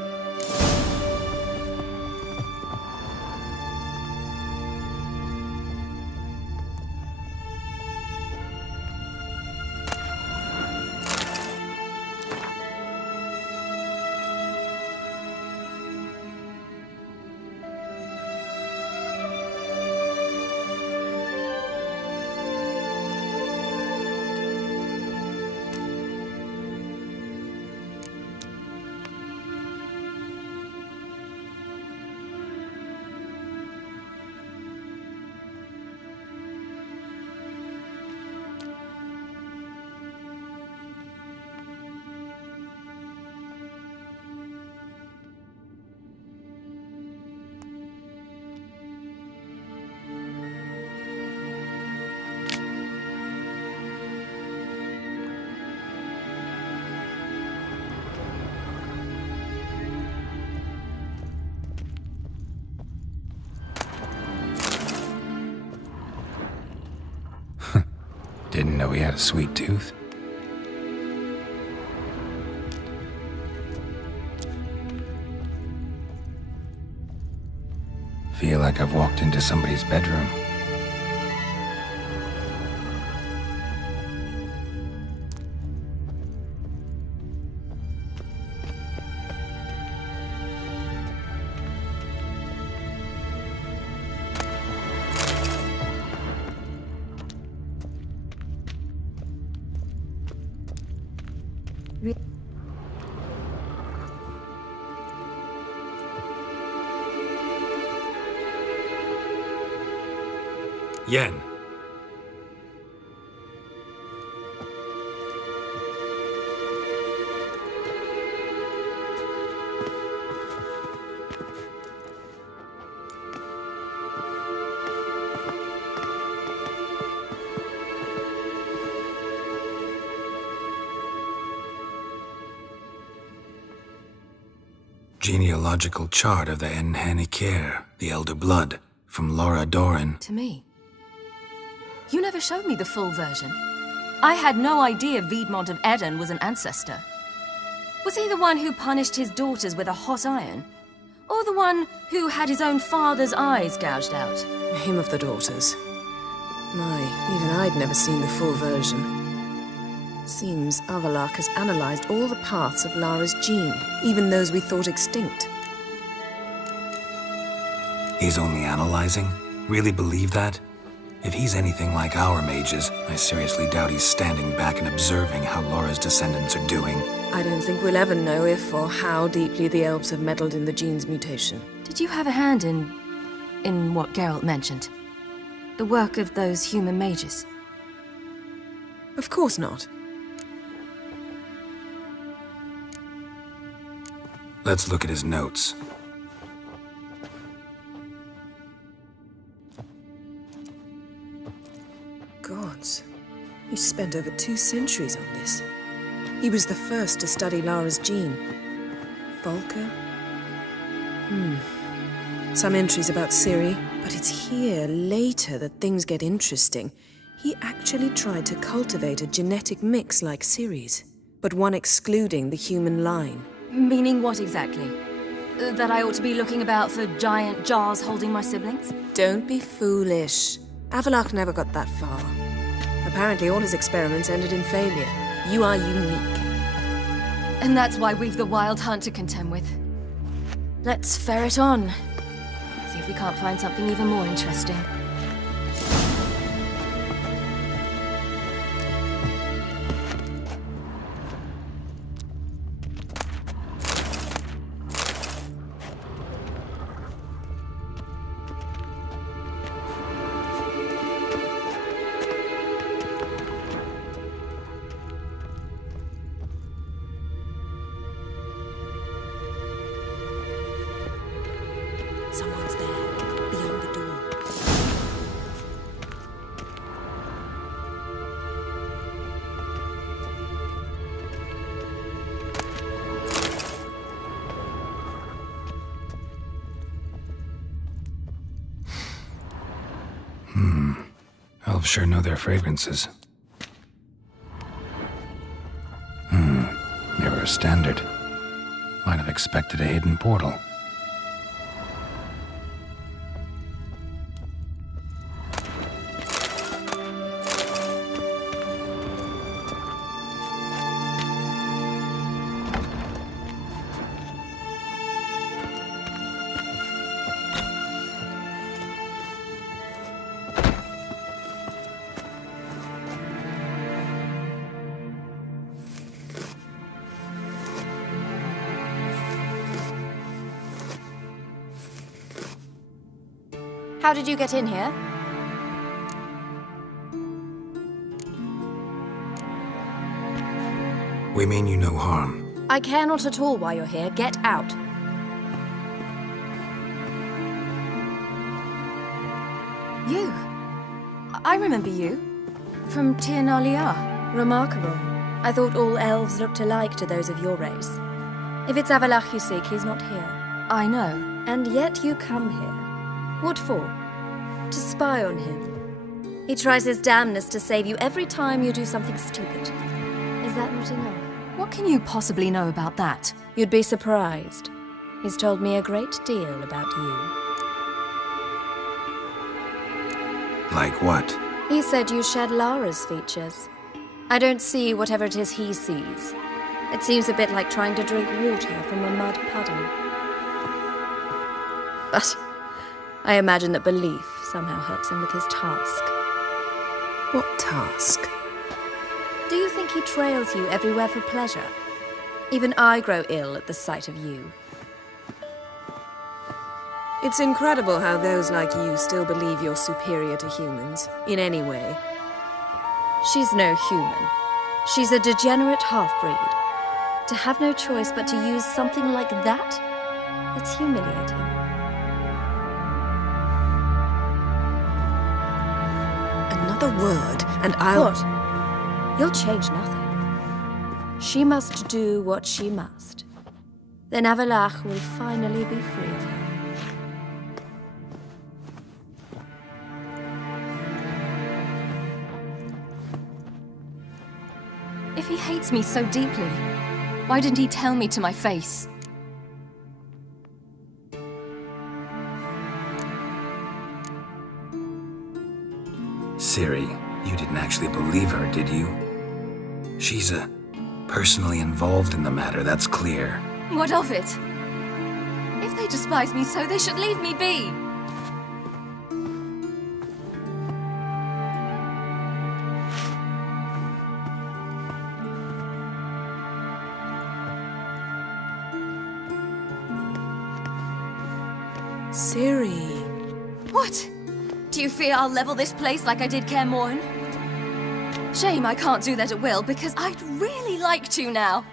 Didn't know he had a sweet tooth. Feel like I've walked into somebody's bedroom. Yen. Genealogical chart of the Enhanikir, the Elder Blood, from Laura Doran. To me. You never showed me the full version. I had no idea Viedmont of Eden was an ancestor. Was he the one who punished his daughters with a hot iron? Or the one who had his own father's eyes gouged out? Him of the daughters. My, even I'd never seen the full version. Seems Avalok has analyzed all the parts of Lara's gene, even those we thought extinct. He's only analyzing? Really believe that? If he's anything like our mages, I seriously doubt he's standing back and observing how Laura's descendants are doing. I don't think we'll ever know if or how deeply the elves have meddled in the gene's mutation. Did you have a hand in what Geralt mentioned? The work of those human mages? Of course not. Let's look at his notes. Gods. He spent over 2 centuries on this. He was the first to study Lara's gene. Volker? Some entries about Ciri, but it's here, later, that things get interesting. He actually tried to cultivate a genetic mix like Ciri's, but one excluding the human line. Meaning what exactly? That I ought to be looking about for giant jars holding my siblings? Don't be foolish. Avalok never got that far. Apparently all his experiments ended in failure. You are unique. And that's why we've the Wild Hunt to contend with. Let's ferret on. See if we can't find something even more interesting. Someone's there, beyond the door. Elves sure know their fragrances. Mirror standard. Might have expected a hidden portal. How did you get in here? We mean you no harm. I care not at all why you're here. Get out. You? I remember you. From Tir Nalia. Remarkable. I thought all elves looked alike to those of your race. If it's Avalach you seek, he's not here. I know. And yet you come here. What for? To spy on him? He tries his damnedest to save you every time you do something stupid. Is that not enough? What can you possibly know about that? You'd be surprised. He's told me a great deal about you. Like what? He said you shared Lara's features. I don't see whatever it is he sees. It seems a bit like trying to drink water from a mud puddle. But I imagine that belief somehow helps him with his task. What task? Do you think he trails you everywhere for pleasure? Even I grow ill at the sight of you. It's incredible how those like you still believe you're superior to humans, in any way. She's no human. She's a degenerate half-breed. To have no choice but to use something like that? It's humiliating. Another word, and I'll... What? You'll change nothing. She must do what she must. Then Avalach will finally be free of her. If he hates me so deeply, why didn't he tell me to my face? Ciri, you didn't actually believe her, did you? She's personally involved in the matter, that's clear. What of it? If they despise me so, they should leave me be. Ciri. What? Do you fear I'll level this place like I did Kaer Morhen? Shame I can't do that at will, because I'd really like to now.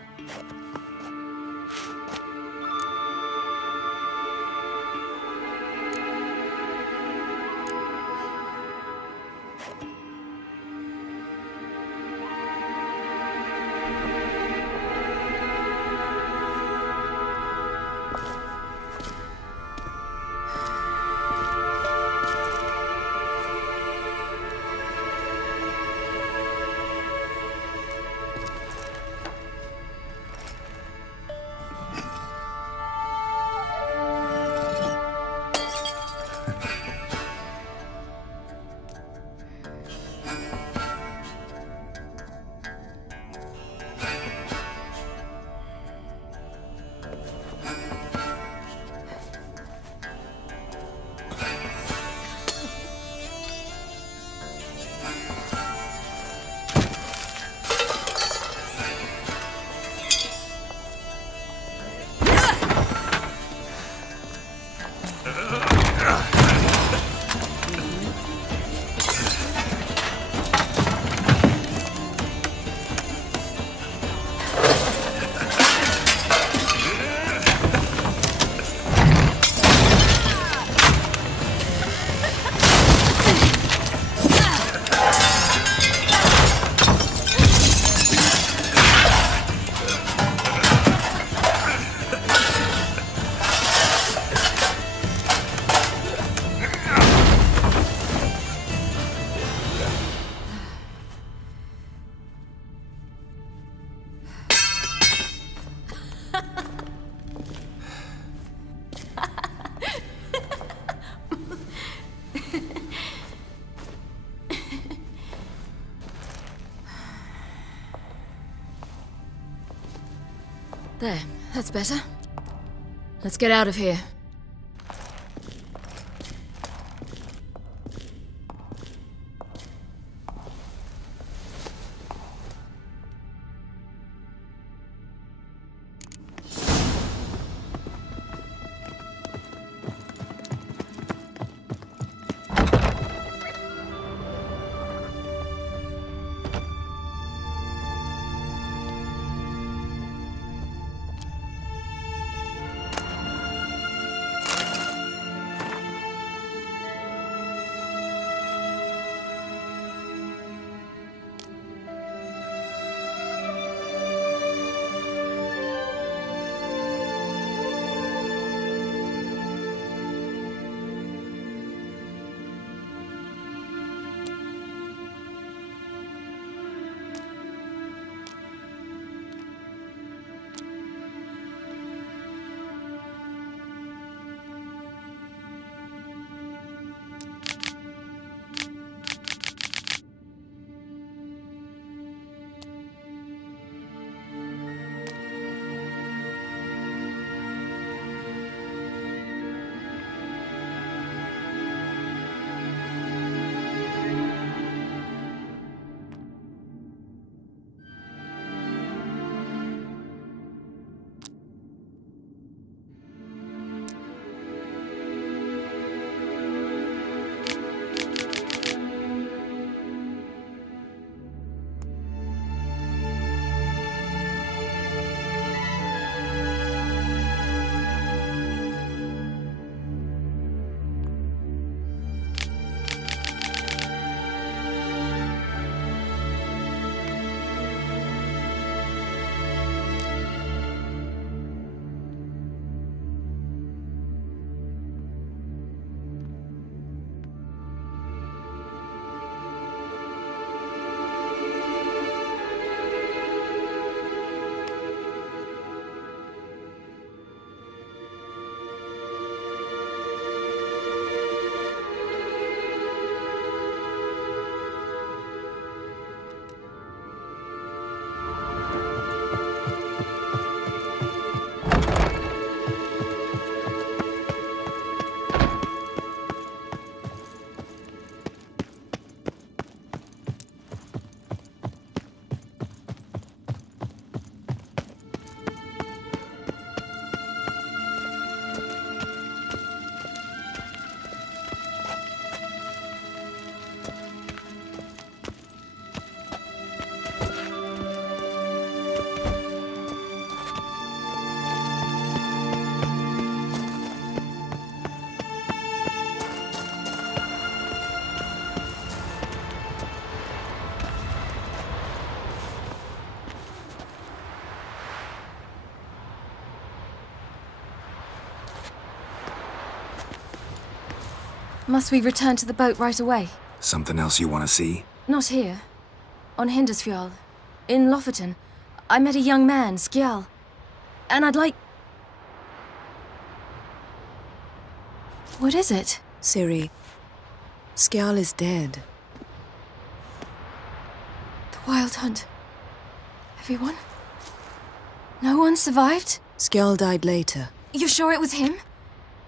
There, that's better. Let's get out of here. Must we return to the boat right away? Something else you want to see? Not here. On Hindersfjall. In Lofoten. I met a young man, Skjal. And I'd like... What is it? Ciri, Skjal is dead. The Wild Hunt. Everyone? No one survived? Skjal died later. You sure it was him?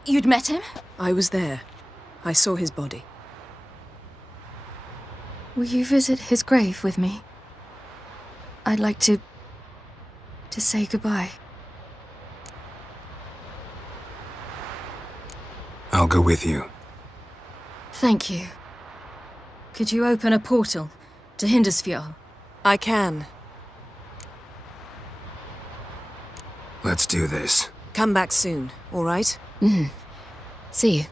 You'd met him? I was there. I saw his body. Will you visit his grave with me? I'd like to say goodbye. I'll go with you. Thank you. Could you open a portal to Hindersfjall? I can. Let's do this. Come back soon, all right? Mm-hmm. See you.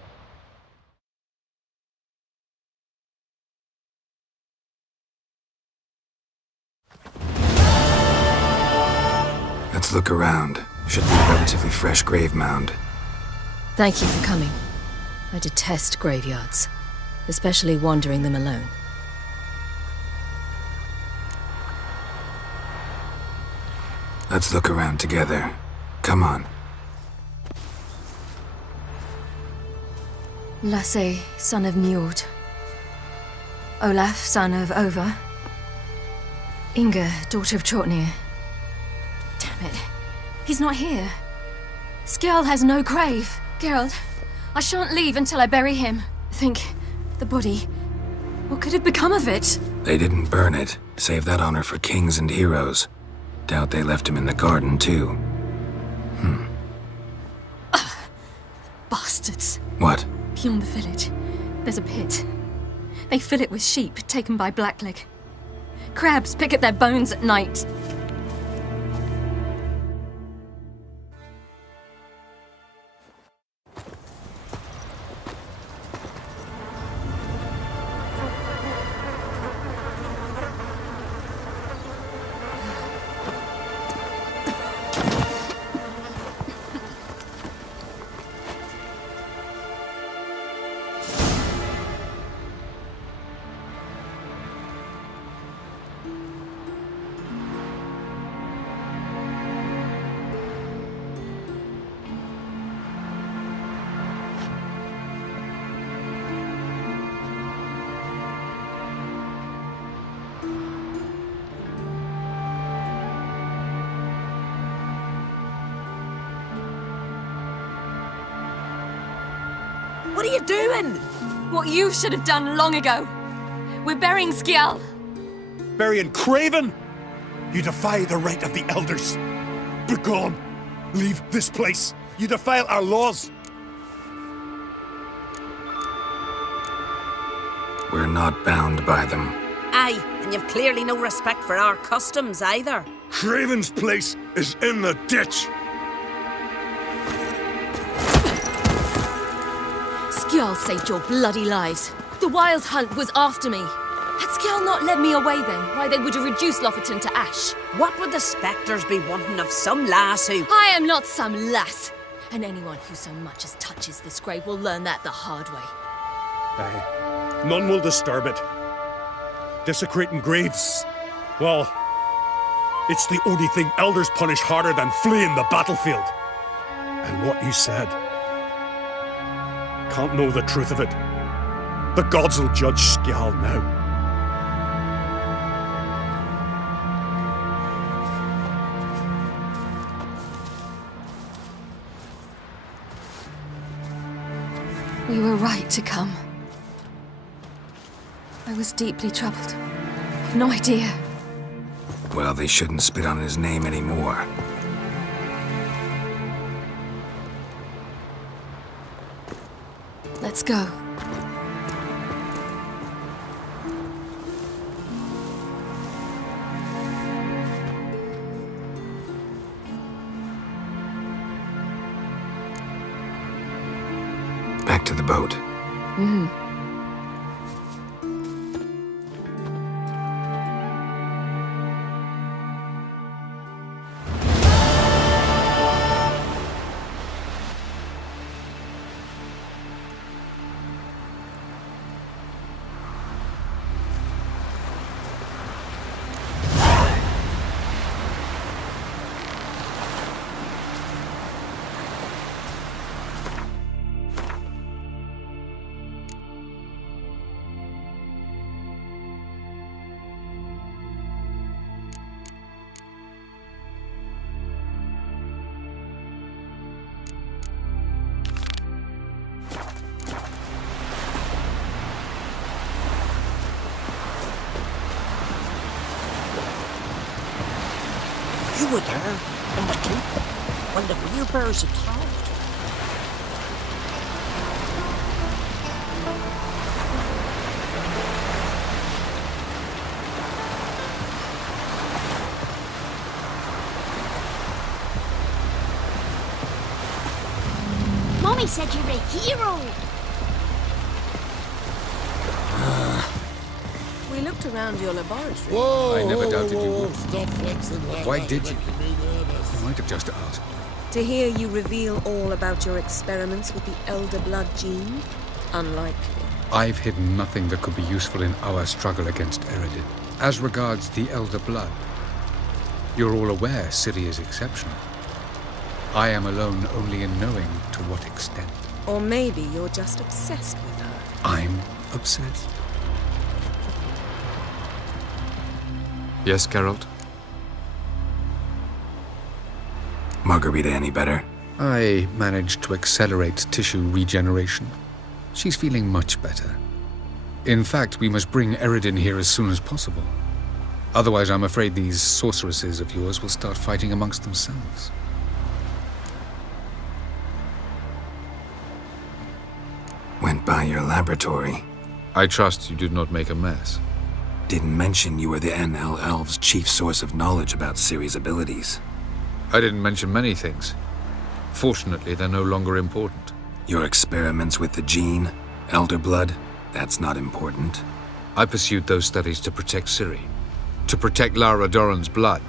Let's look around. Should be a relatively fresh grave mound. Thank you for coming. I detest graveyards, especially wandering them alone. Let's look around together. Come on. Lasse, son of Njord. Olaf, son of Ova. Inga, daughter of Trotnir. Damn it. He's not here. Skjal has no grave. Geralt, I shan't leave until I bury him. Think, the body. What could have become of it? They didn't burn it. Save that honor for kings and heroes. Doubt they left him in the garden, too. Bastards. What? Beyond the village, there's a pit. They fill it with sheep taken by Blackleg. Crabs pick at their bones at night. What are you doing? What you should have done long ago. We're burying Skjal. Burying Craven? You defy the right of the elders. Begone. Leave this place. You defile our laws. We're not bound by them. Aye, and you've clearly no respect for our customs either. Craven's place is in the ditch. Skjal saved your bloody lives. The Wild Hunt was after me. Had Skjal not led me away then, why they would have reduced Lofoten to ash. What would the spectres be wanting of some lass who... I am not some lass. And anyone who so much as touches this grave will learn that the hard way. Aye. None will disturb it. Desecrating graves, well, it's the only thing elders punish harder than fleeing the battlefield. And what you said... Can't know the truth of it. The gods will judge Skjal now. We were right to come. I was deeply troubled. I've no idea. Well, they shouldn't spit on his name anymore. Let's go. Back to the boat. Mm-hmm. were there in the coop when the wheelbarrows attacked. Mommy said you're a hero. We looked around your laboratory. Whoa! I never doubted you would. Stop flexing like Why that, did you? making me nervous. You might have just asked. To hear you reveal all about your experiments with the Elder Blood gene? Unlikely. I've hidden nothing that could be useful in our struggle against Eredin. As regards the Elder Blood, you're all aware Ciri is exceptional. I am alone only in knowing to what extent. Or maybe you're just obsessed with her. I'm obsessed. Yes, Geralt? Margarita any better? I managed to accelerate tissue regeneration. She's feeling much better. In fact, we must bring Eredin here as soon as possible. Otherwise, I'm afraid these sorceresses of yours will start fighting amongst themselves. Went by your laboratory. I trust you did not make a mess. Didn't mention you were the NL Elves' chief source of knowledge about Ciri's abilities. I didn't mention many things. Fortunately, they're no longer important. Your experiments with the gene, Elder Blood, that's not important. I pursued those studies to protect Ciri. To protect Lara Doran's blood,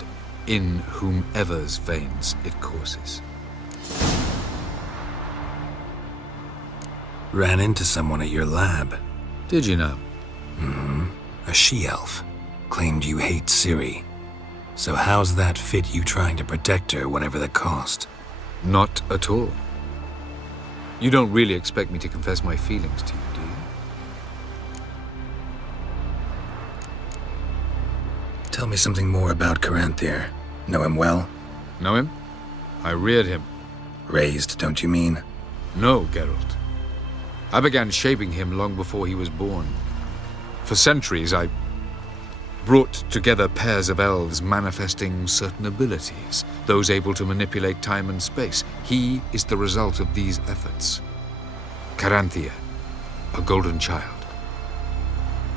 in whomever's veins it courses. Ran into someone at your lab. Did you know? Mm-hmm. A she-elf. Claimed you hate Ciri. So how's that fit you trying to protect her, whatever the cost? Not at all. You don't really expect me to confess my feelings to you, do you? Tell me something more about Caranthir. Know him well? Know him? I reared him. Raised, don't you mean? No, Geralt. I began shaping him long before he was born. For centuries, I brought together pairs of elves manifesting certain abilities, those able to manipulate time and space. He is the result of these efforts. Caranthir, a golden child.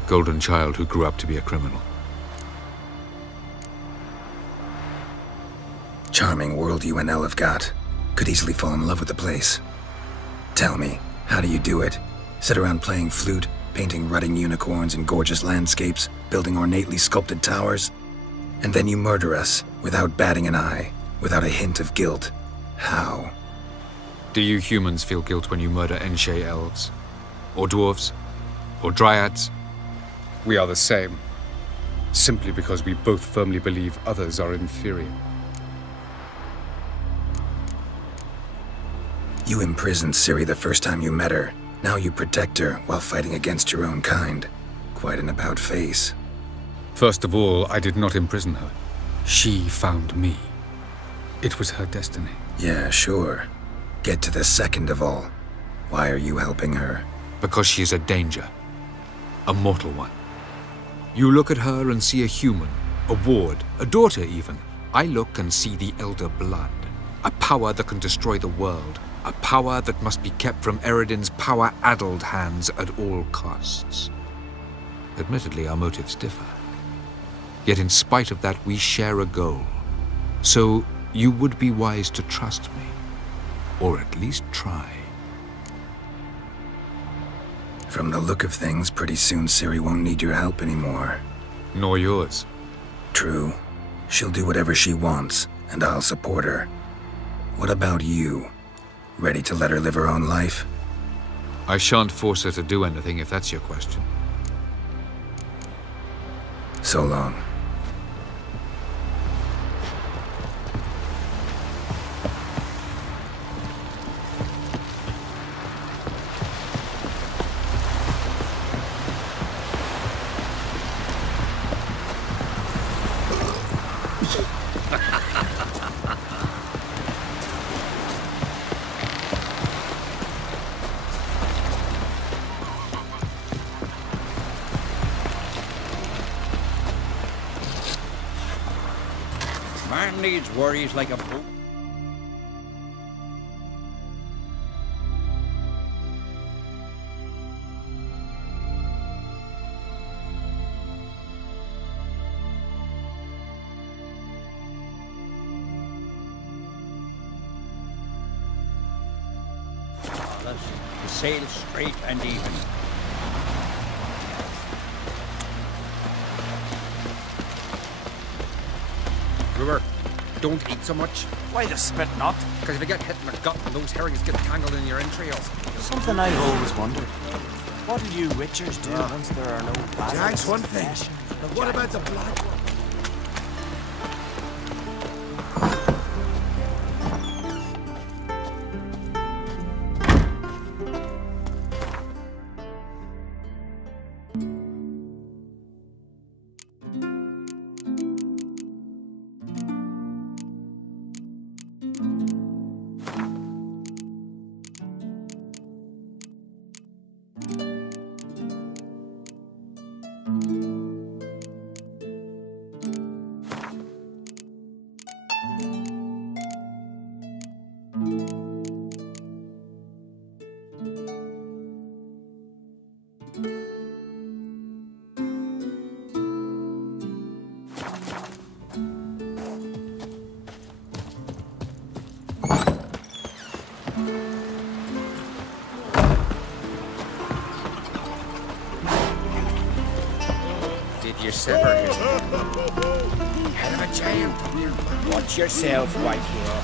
Golden child who grew up to be a criminal. Charming world you and El have got. Could easily fall in love with the place. Tell me, how do you do it? Sit around playing flute, painting rutting unicorns in gorgeous landscapes, building ornately sculpted towers? And then you murder us, without batting an eye, without a hint of guilt. How? Do you humans feel guilt when you murder Enshe elves? Or dwarves? Or dryads? We are the same. Simply because we both firmly believe others are inferior. You imprisoned Ciri the first time you met her. Now you protect her while fighting against your own kind. Quite an about-face. First of all, I did not imprison her. She found me. It was her destiny. Yeah, sure. Get to the second of all. Why are you helping her? Because she is a danger. A mortal one. You look at her and see a human, a ward, a daughter even. I look and see the Elder Blood. A power that can destroy the world. A power that must be kept from Eredin's power-addled hands at all costs. Admittedly, our motives differ. Yet in spite of that, we share a goal. So you would be wise to trust me. Or at least try. From the look of things, pretty soon Ciri won't need your help anymore. Nor yours. True. She'll do whatever she wants, and I'll support her. What about you? Ready to let her live her own life? I shan't force her to do anything if that's your question. So long. man needs worries like a boat. The sail straight and even. Brewer, don't eat so much. Why the spit not? Because if you get hit in the gut and those herrings get tangled in your entrails. Something I've always wondered. What do you witchers do once there are no basilisks? Jack's one thing, but what about the black one? Did you sever his head of a giant? Watch yourself, White Hero.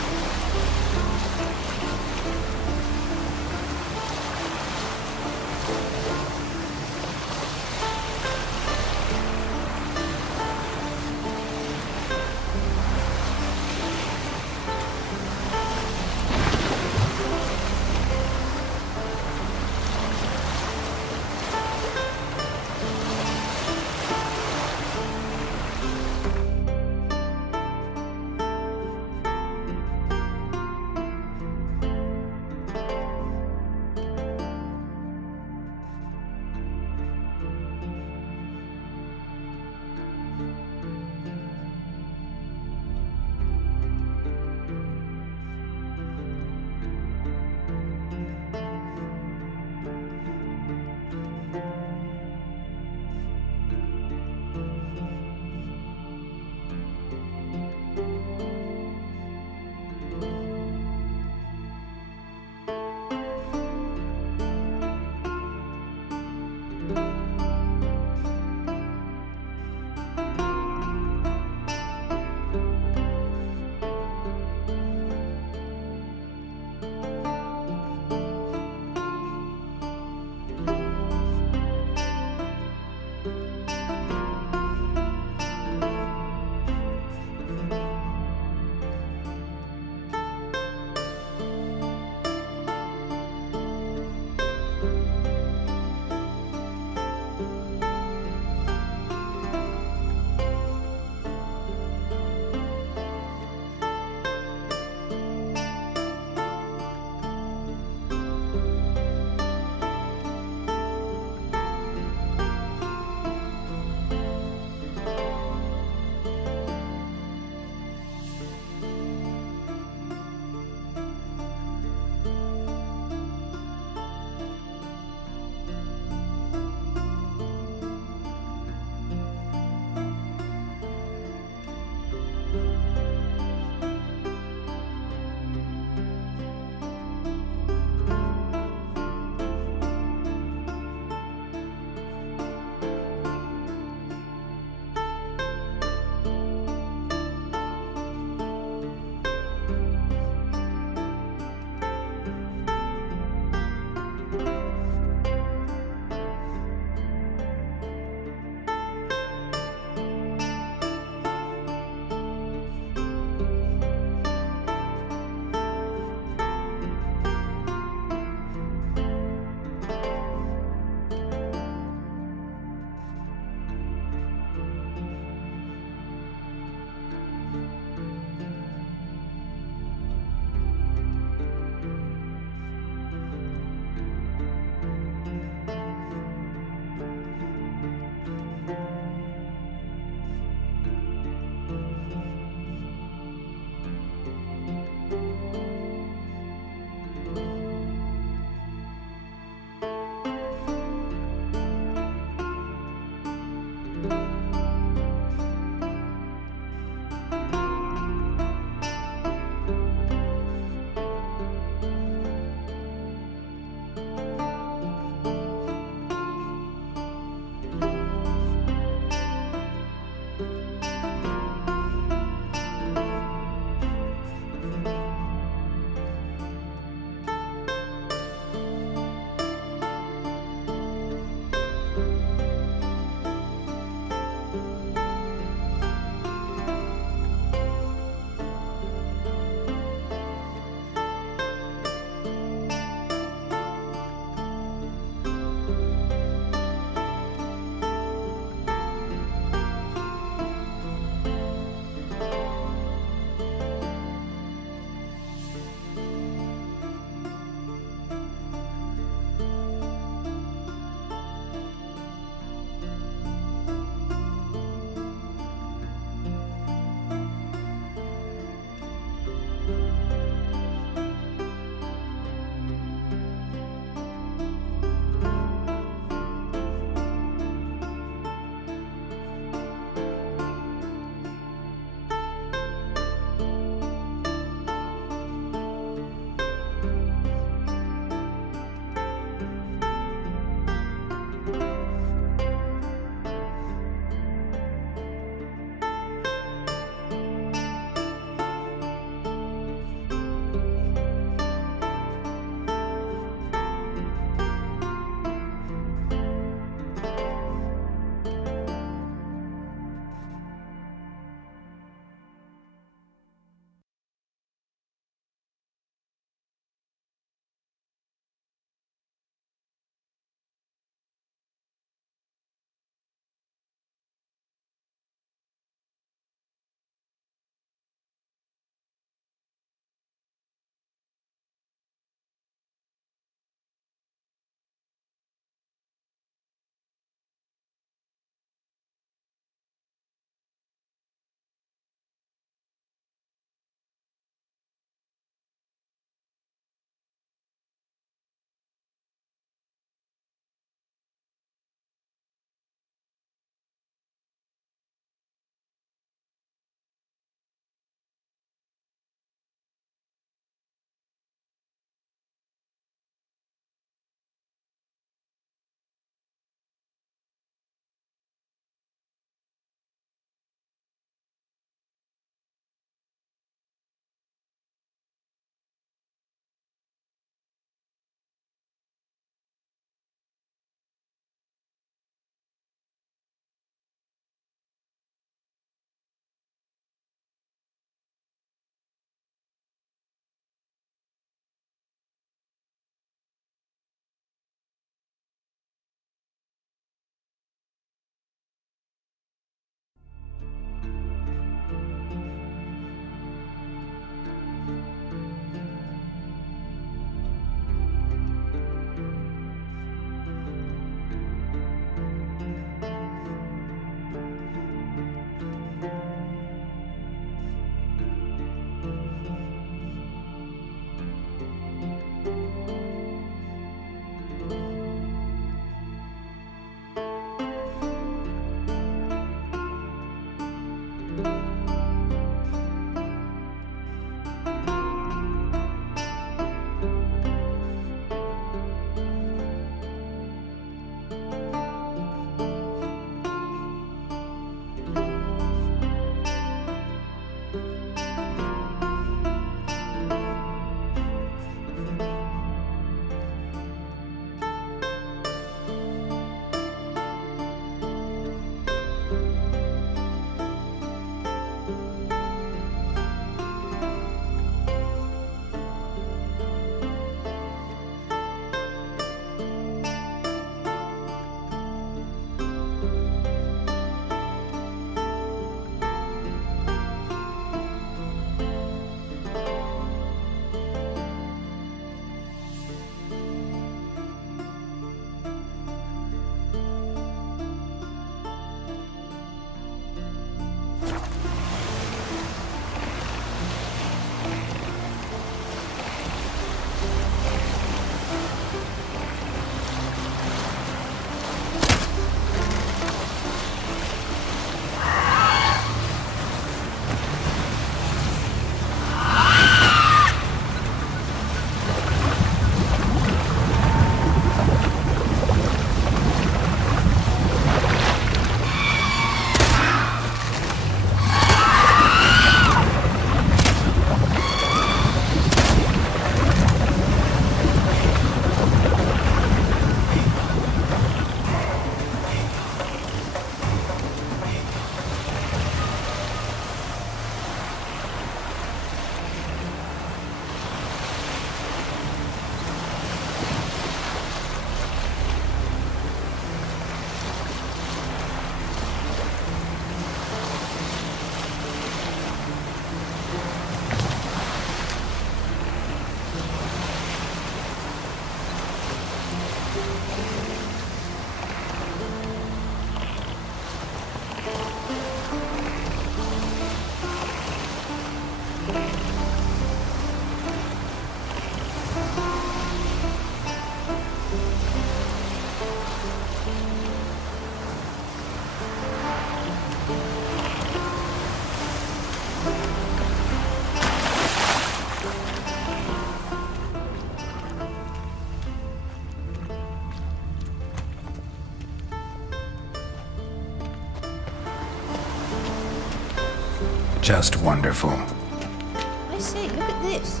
Just wonderful. I say, look at this.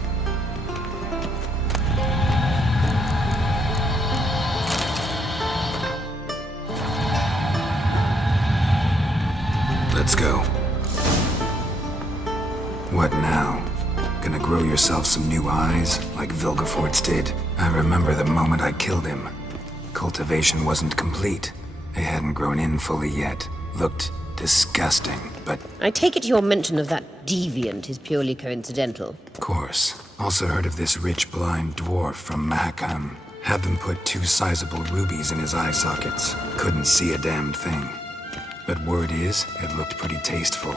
Let's go. What now? Gonna grow yourself some new eyes, like Vilgefortz did? I remember the moment I killed him. Cultivation wasn't complete. They hadn't grown in fully yet. Looked disgusting, but... I take it your mention of that deviant is purely coincidental. Of course. Also heard of this rich blind dwarf from Mahakam. Had them put 2 sizable rubies in his eye sockets. Couldn't see a damn thing. But word is, it looked pretty tasteful.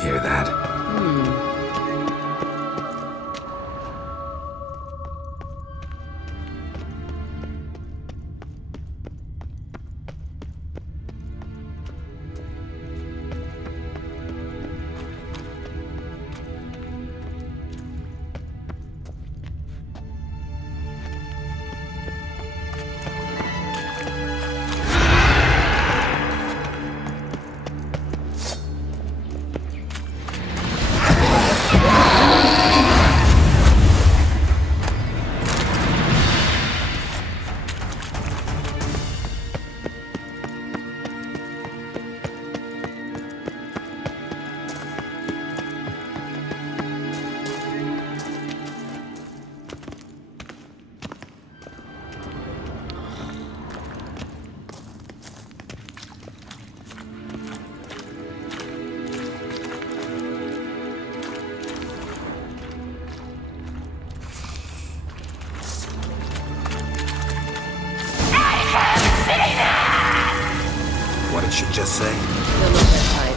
Hear that? What did she just say? You're not that type.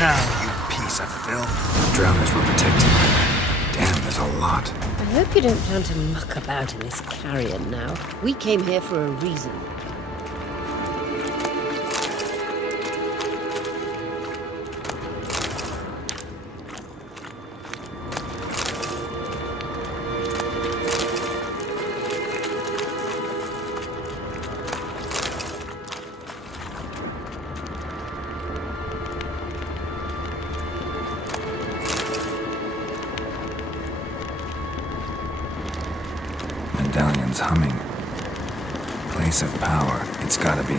Now, you piece of filth. Drowners were protecting her. Damn, there's a lot. I hope you don't plan to muck about in this carrion now. We came here for a reason. Medallion's humming. Place of power, it's gotta be.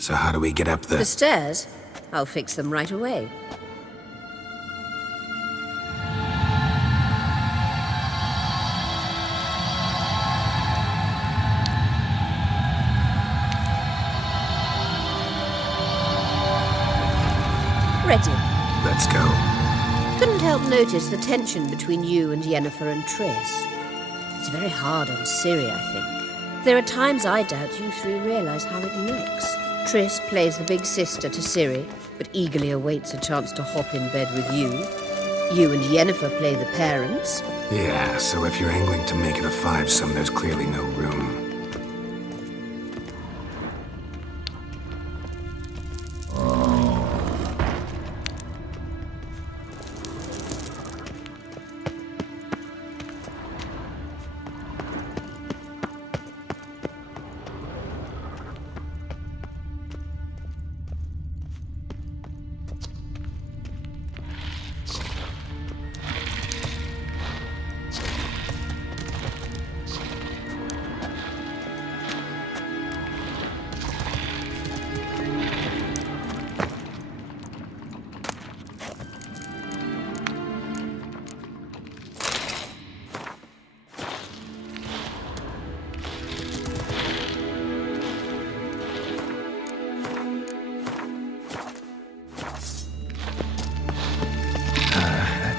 So how do we get up The stairs? I'll fix them right away. Ready. Let's go. Couldn't help notice the tension between you and Yennefer and Triss. It's very hard on Ciri, I think. There are times I doubt you three realize how it looks. Triss plays the big sister to Ciri, but eagerly awaits a chance to hop in bed with you. You and Yennefer play the parents. Yeah, so if you're angling to make it a five-some, there's clearly no room.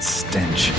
Stench.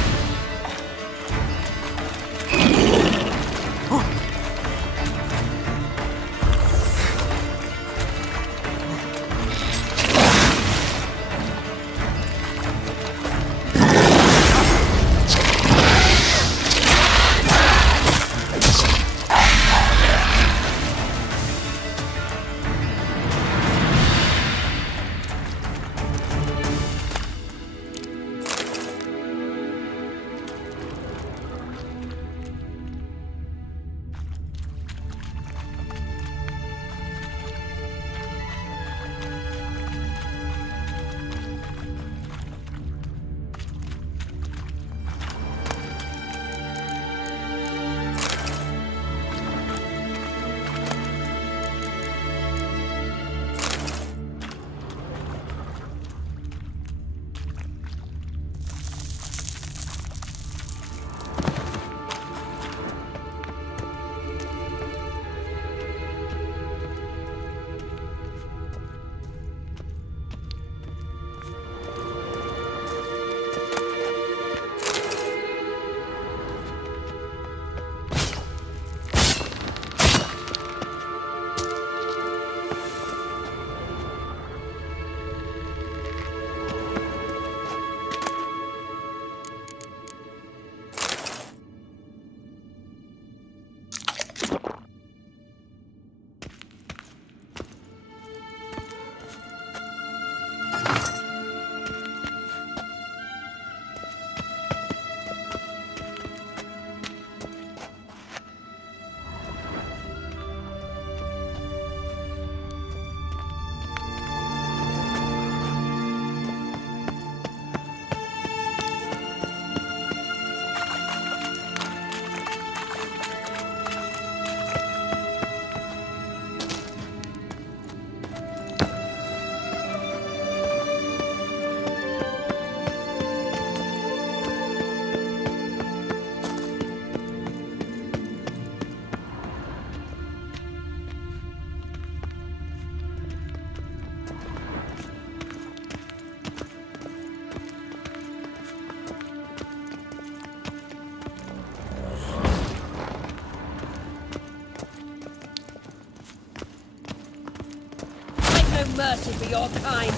Mercy for your kind.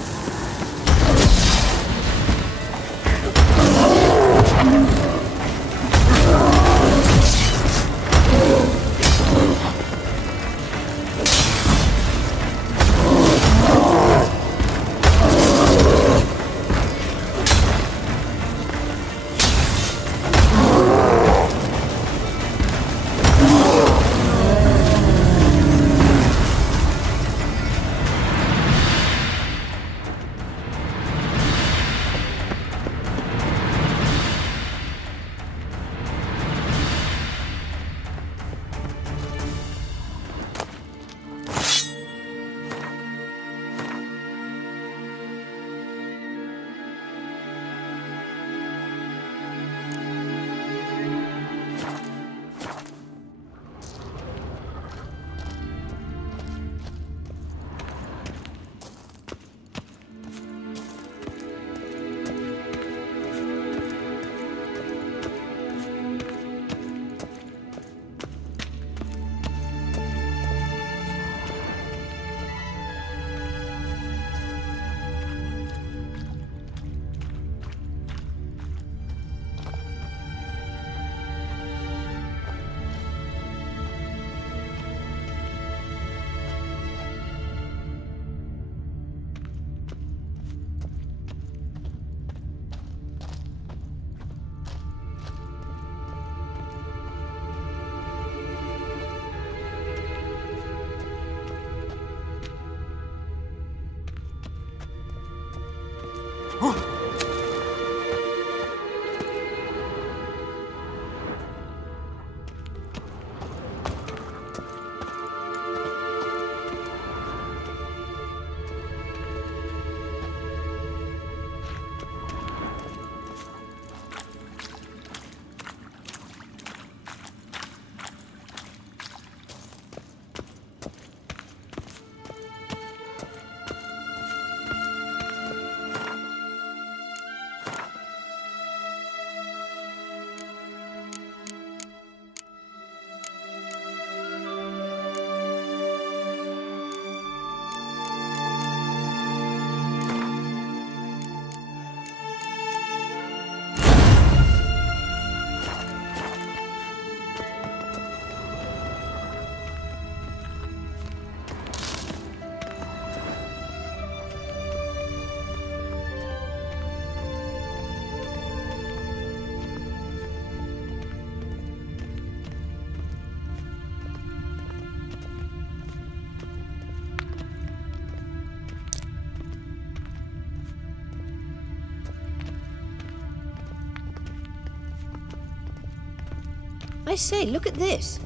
I say, look at this.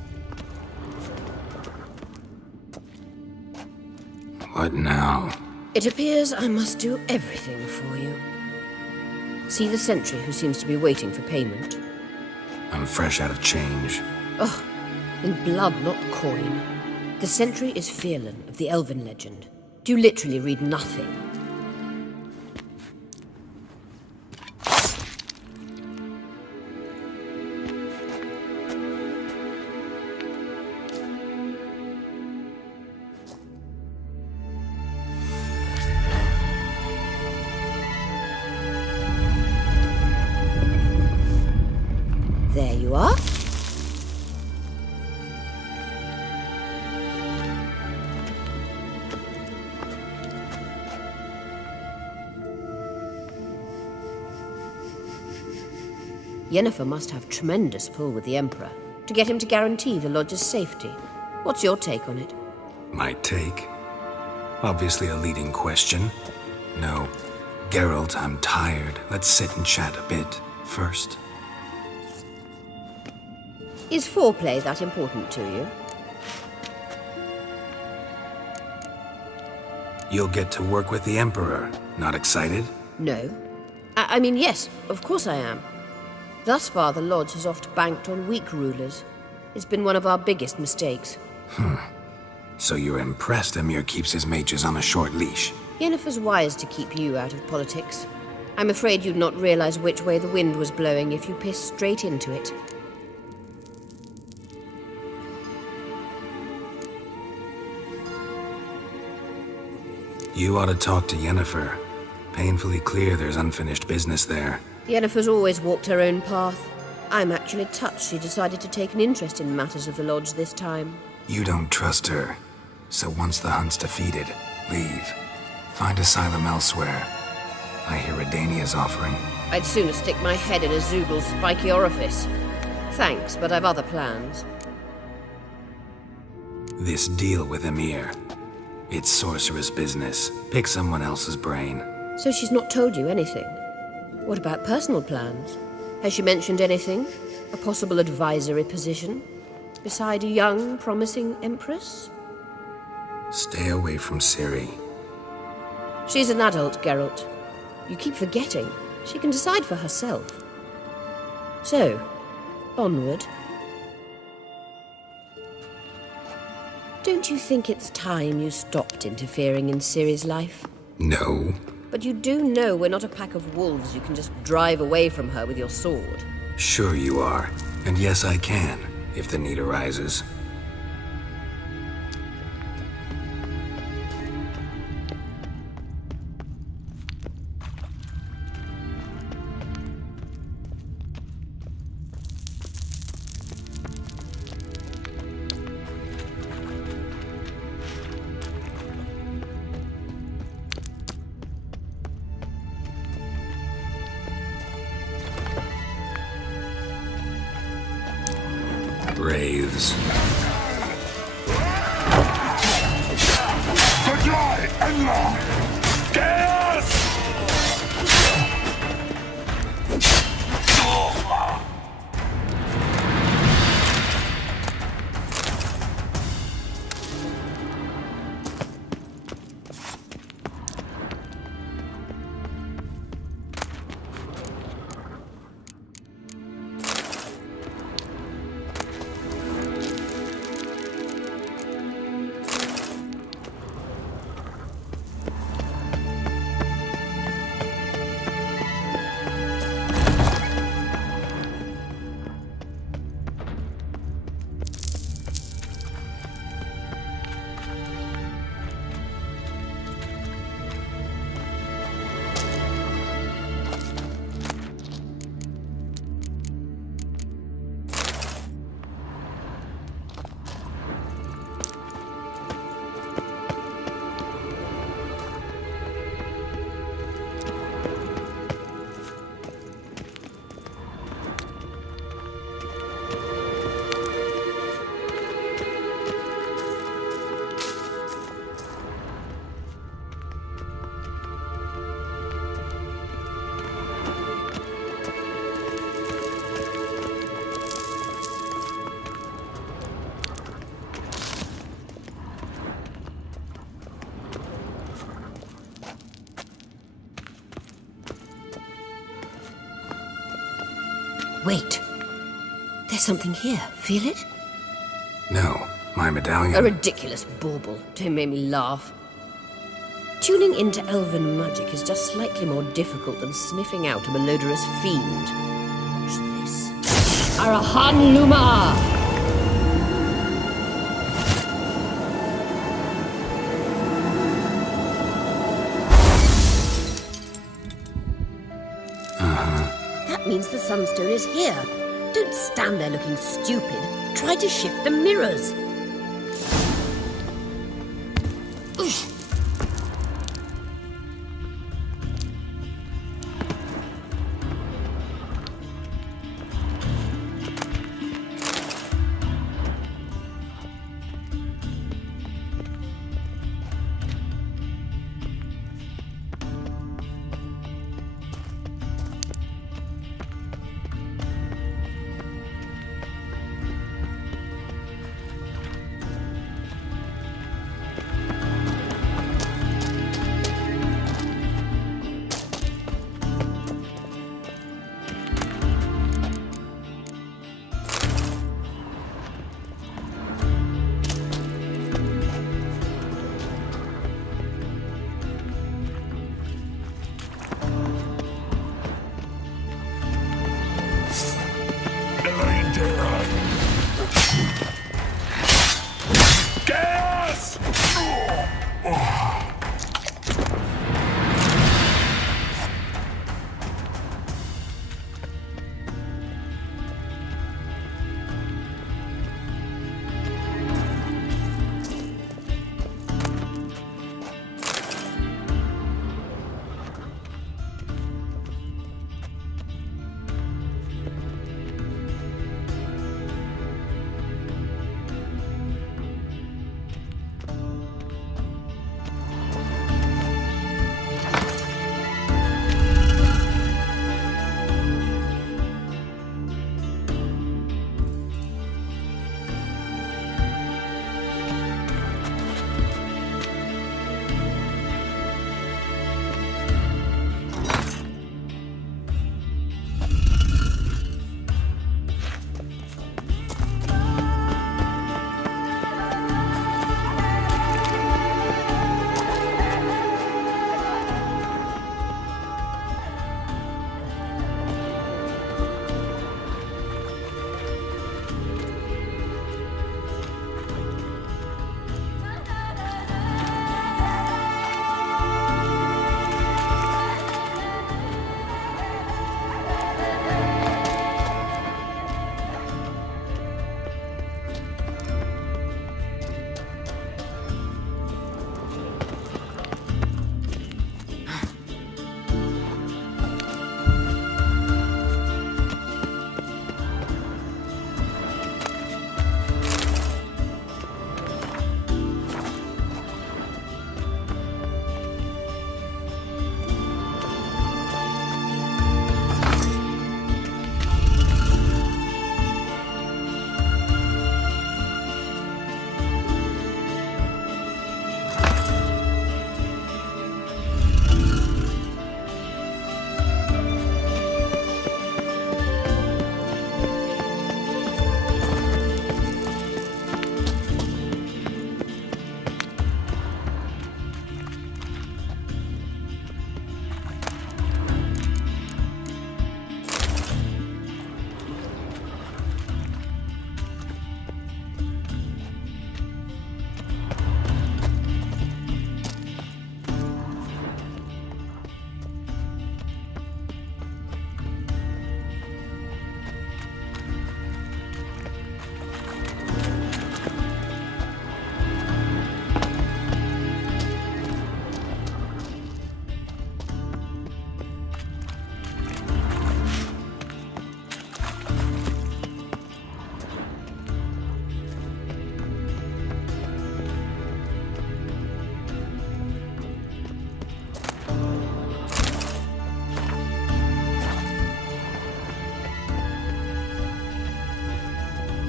What now? It appears I must do everything for you. See the sentry who seems to be waiting for payment? I'm fresh out of change. Oh, in blood, not coin. The sentry is Firlan of the Elven legend. Do you literally read nothing? There you are. Yennefer must have tremendous pull with the Emperor to get him to guarantee the Lodge's safety. What's your take on it? My take? Obviously a leading question. No. Geralt, I'm tired. Let's sit and chat a bit first. Is foreplay that important to you? You'll get to work with the Emperor. Not excited? No. I mean, yes, of course I am. Thus far, the Lodge has oft banked on weak rulers. It's been one of our biggest mistakes. So you're impressed Emir keeps his mages on a short leash? Yennefer's wise to keep you out of politics. I'm afraid you'd not realize which way the wind was blowing if you pissed straight into it. You ought to talk to Yennefer. Painfully clear there's unfinished business there. Yennefer's always walked her own path. I'm actually touched she decided to take an interest in matters of the Lodge this time. You don't trust her. So once the hunt's defeated, leave. Find asylum elsewhere. I hear Redania's offering. I'd sooner stick my head in a Zoogl's spiky orifice. Thanks, but I've other plans. This deal with Emir. It's sorceress business. Pick someone else's brain. So she's not told you anything? What about personal plans? Has she mentioned anything? A possible advisory position? Beside a young, promising empress? Stay away from Ciri. She's an adult, Geralt. You keep forgetting. She can decide for herself. So, onward. Don't you think it's time you stopped interfering in Ciri's life? No. But you do know we're not a pack of wolves you can just drive away from her with your sword. Sure you are. And yes, I can, if the need arises. Wraiths. Wait. There's something here. Feel it? No, my medallion. A ridiculous bauble. Don't make me laugh. Tuning into elven magic is just slightly more difficult than sniffing out a malodorous fiend. Watch this. Arahan Luma! That means the Sunstone is here. Don't stand there looking stupid. Try to shift the mirrors.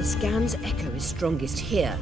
The scan's echo is strongest here.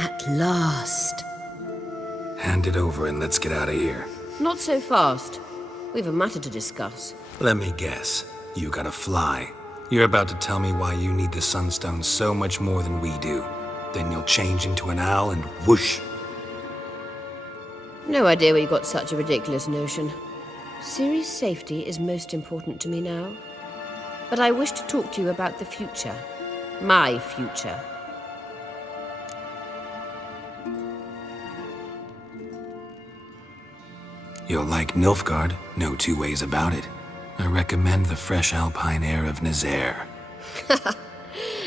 At last. Hand it over and let's get out of here. Not so fast. We've a matter to discuss. Let me guess. You gotta fly. You're about to tell me why you need the Sunstone so much more than we do. Then you'll change into an owl and whoosh. No idea where you got such a ridiculous notion. Ciri's safety is most important to me now. But I wish to talk to you about the future. My future. You'll like Nilfgaard, no two ways about it. I recommend the fresh alpine air of Nazaire.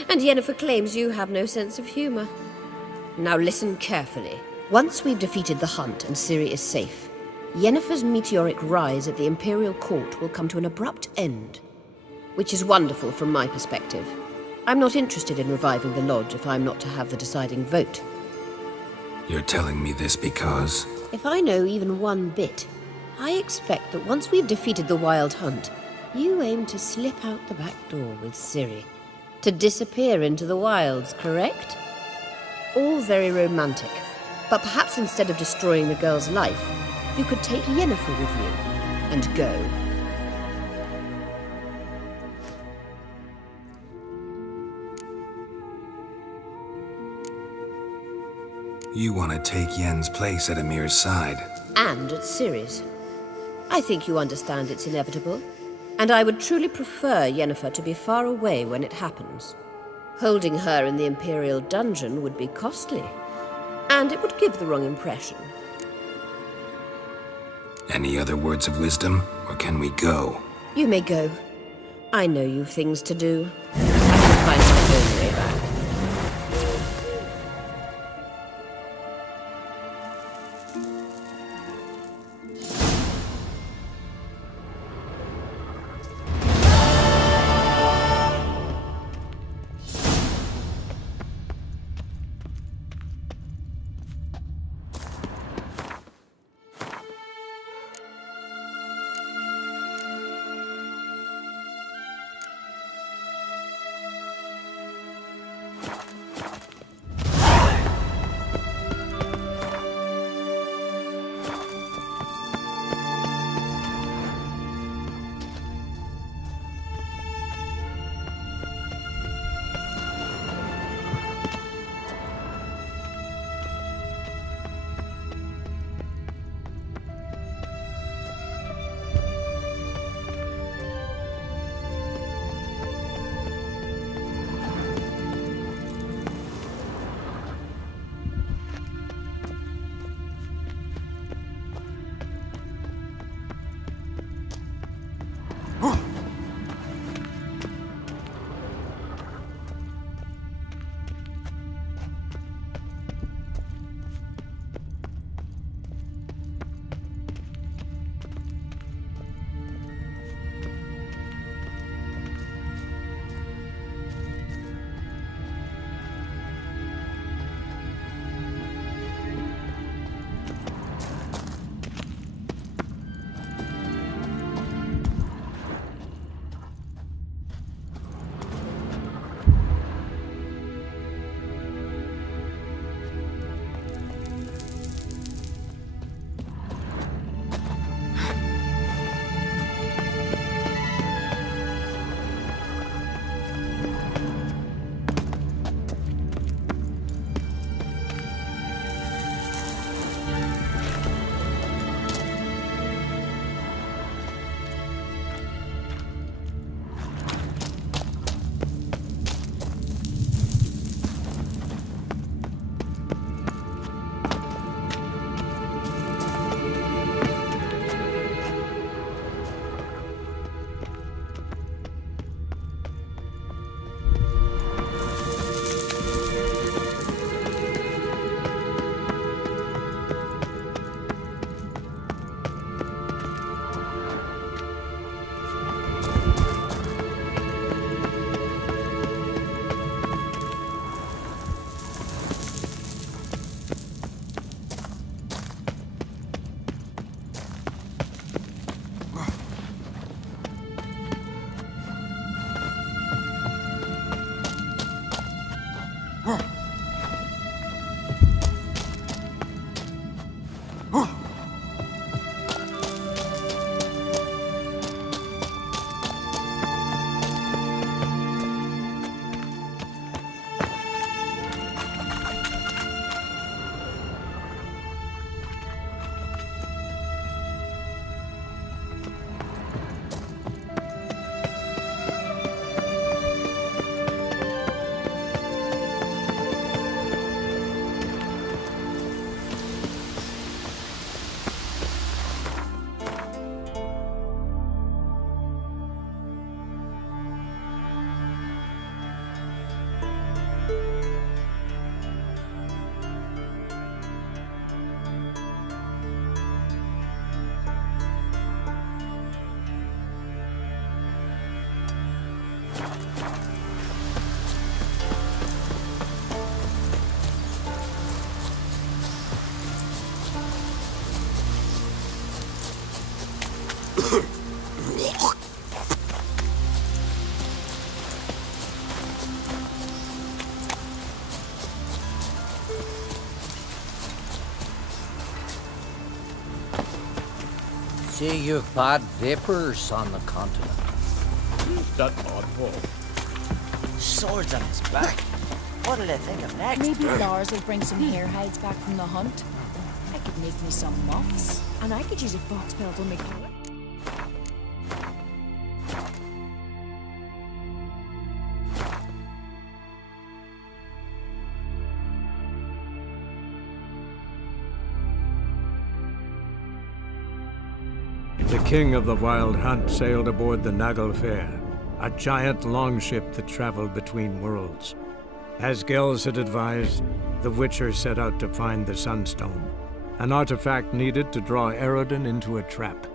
And Yennefer claims you have no sense of humor. Now listen carefully. Once we've defeated the hunt and Ciri is safe, Yennefer's meteoric rise at the Imperial Court will come to an abrupt end. Which is wonderful from my perspective. I'm not interested in reviving the Lodge if I'm not to have the deciding vote. You're telling me this because... If I know even one bit, I expect that once we've defeated the Wild Hunt, you aim to slip out the back door with Ciri. To disappear into the wilds, correct? All very romantic. But perhaps instead of destroying the girl's life, you could take Yennefer with you and go. You want to take Yen's place at Amir's side. And at Ciri's. I think you understand it's inevitable. And I would truly prefer Yennefer to be far away when it happens. Holding her in the Imperial dungeon would be costly. And it would give the wrong impression. Any other words of wisdom, or can we go? You may go. I know you've things to do. I can find my own way back. See, you've bad vapors on the continent. Who's that oddball? Swords on his back. What'll they think of next? Maybe Lars will bring some hair hides back from the hunt. I could make me some muffs, and I could use a fox pelt on my collar. The king of the Wild Hunt sailed aboard the Naglfar, a giant longship that traveled between worlds. As Gels had advised, the Witcher set out to find the Sunstone, an artifact needed to draw Eredin into a trap.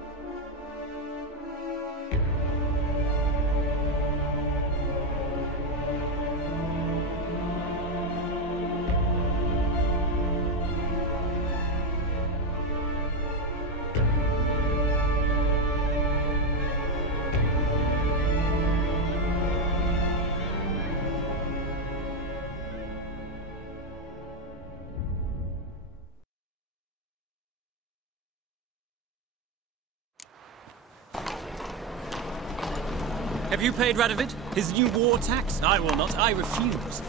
Have you paid Radovid his new war tax? I will not. I refuse.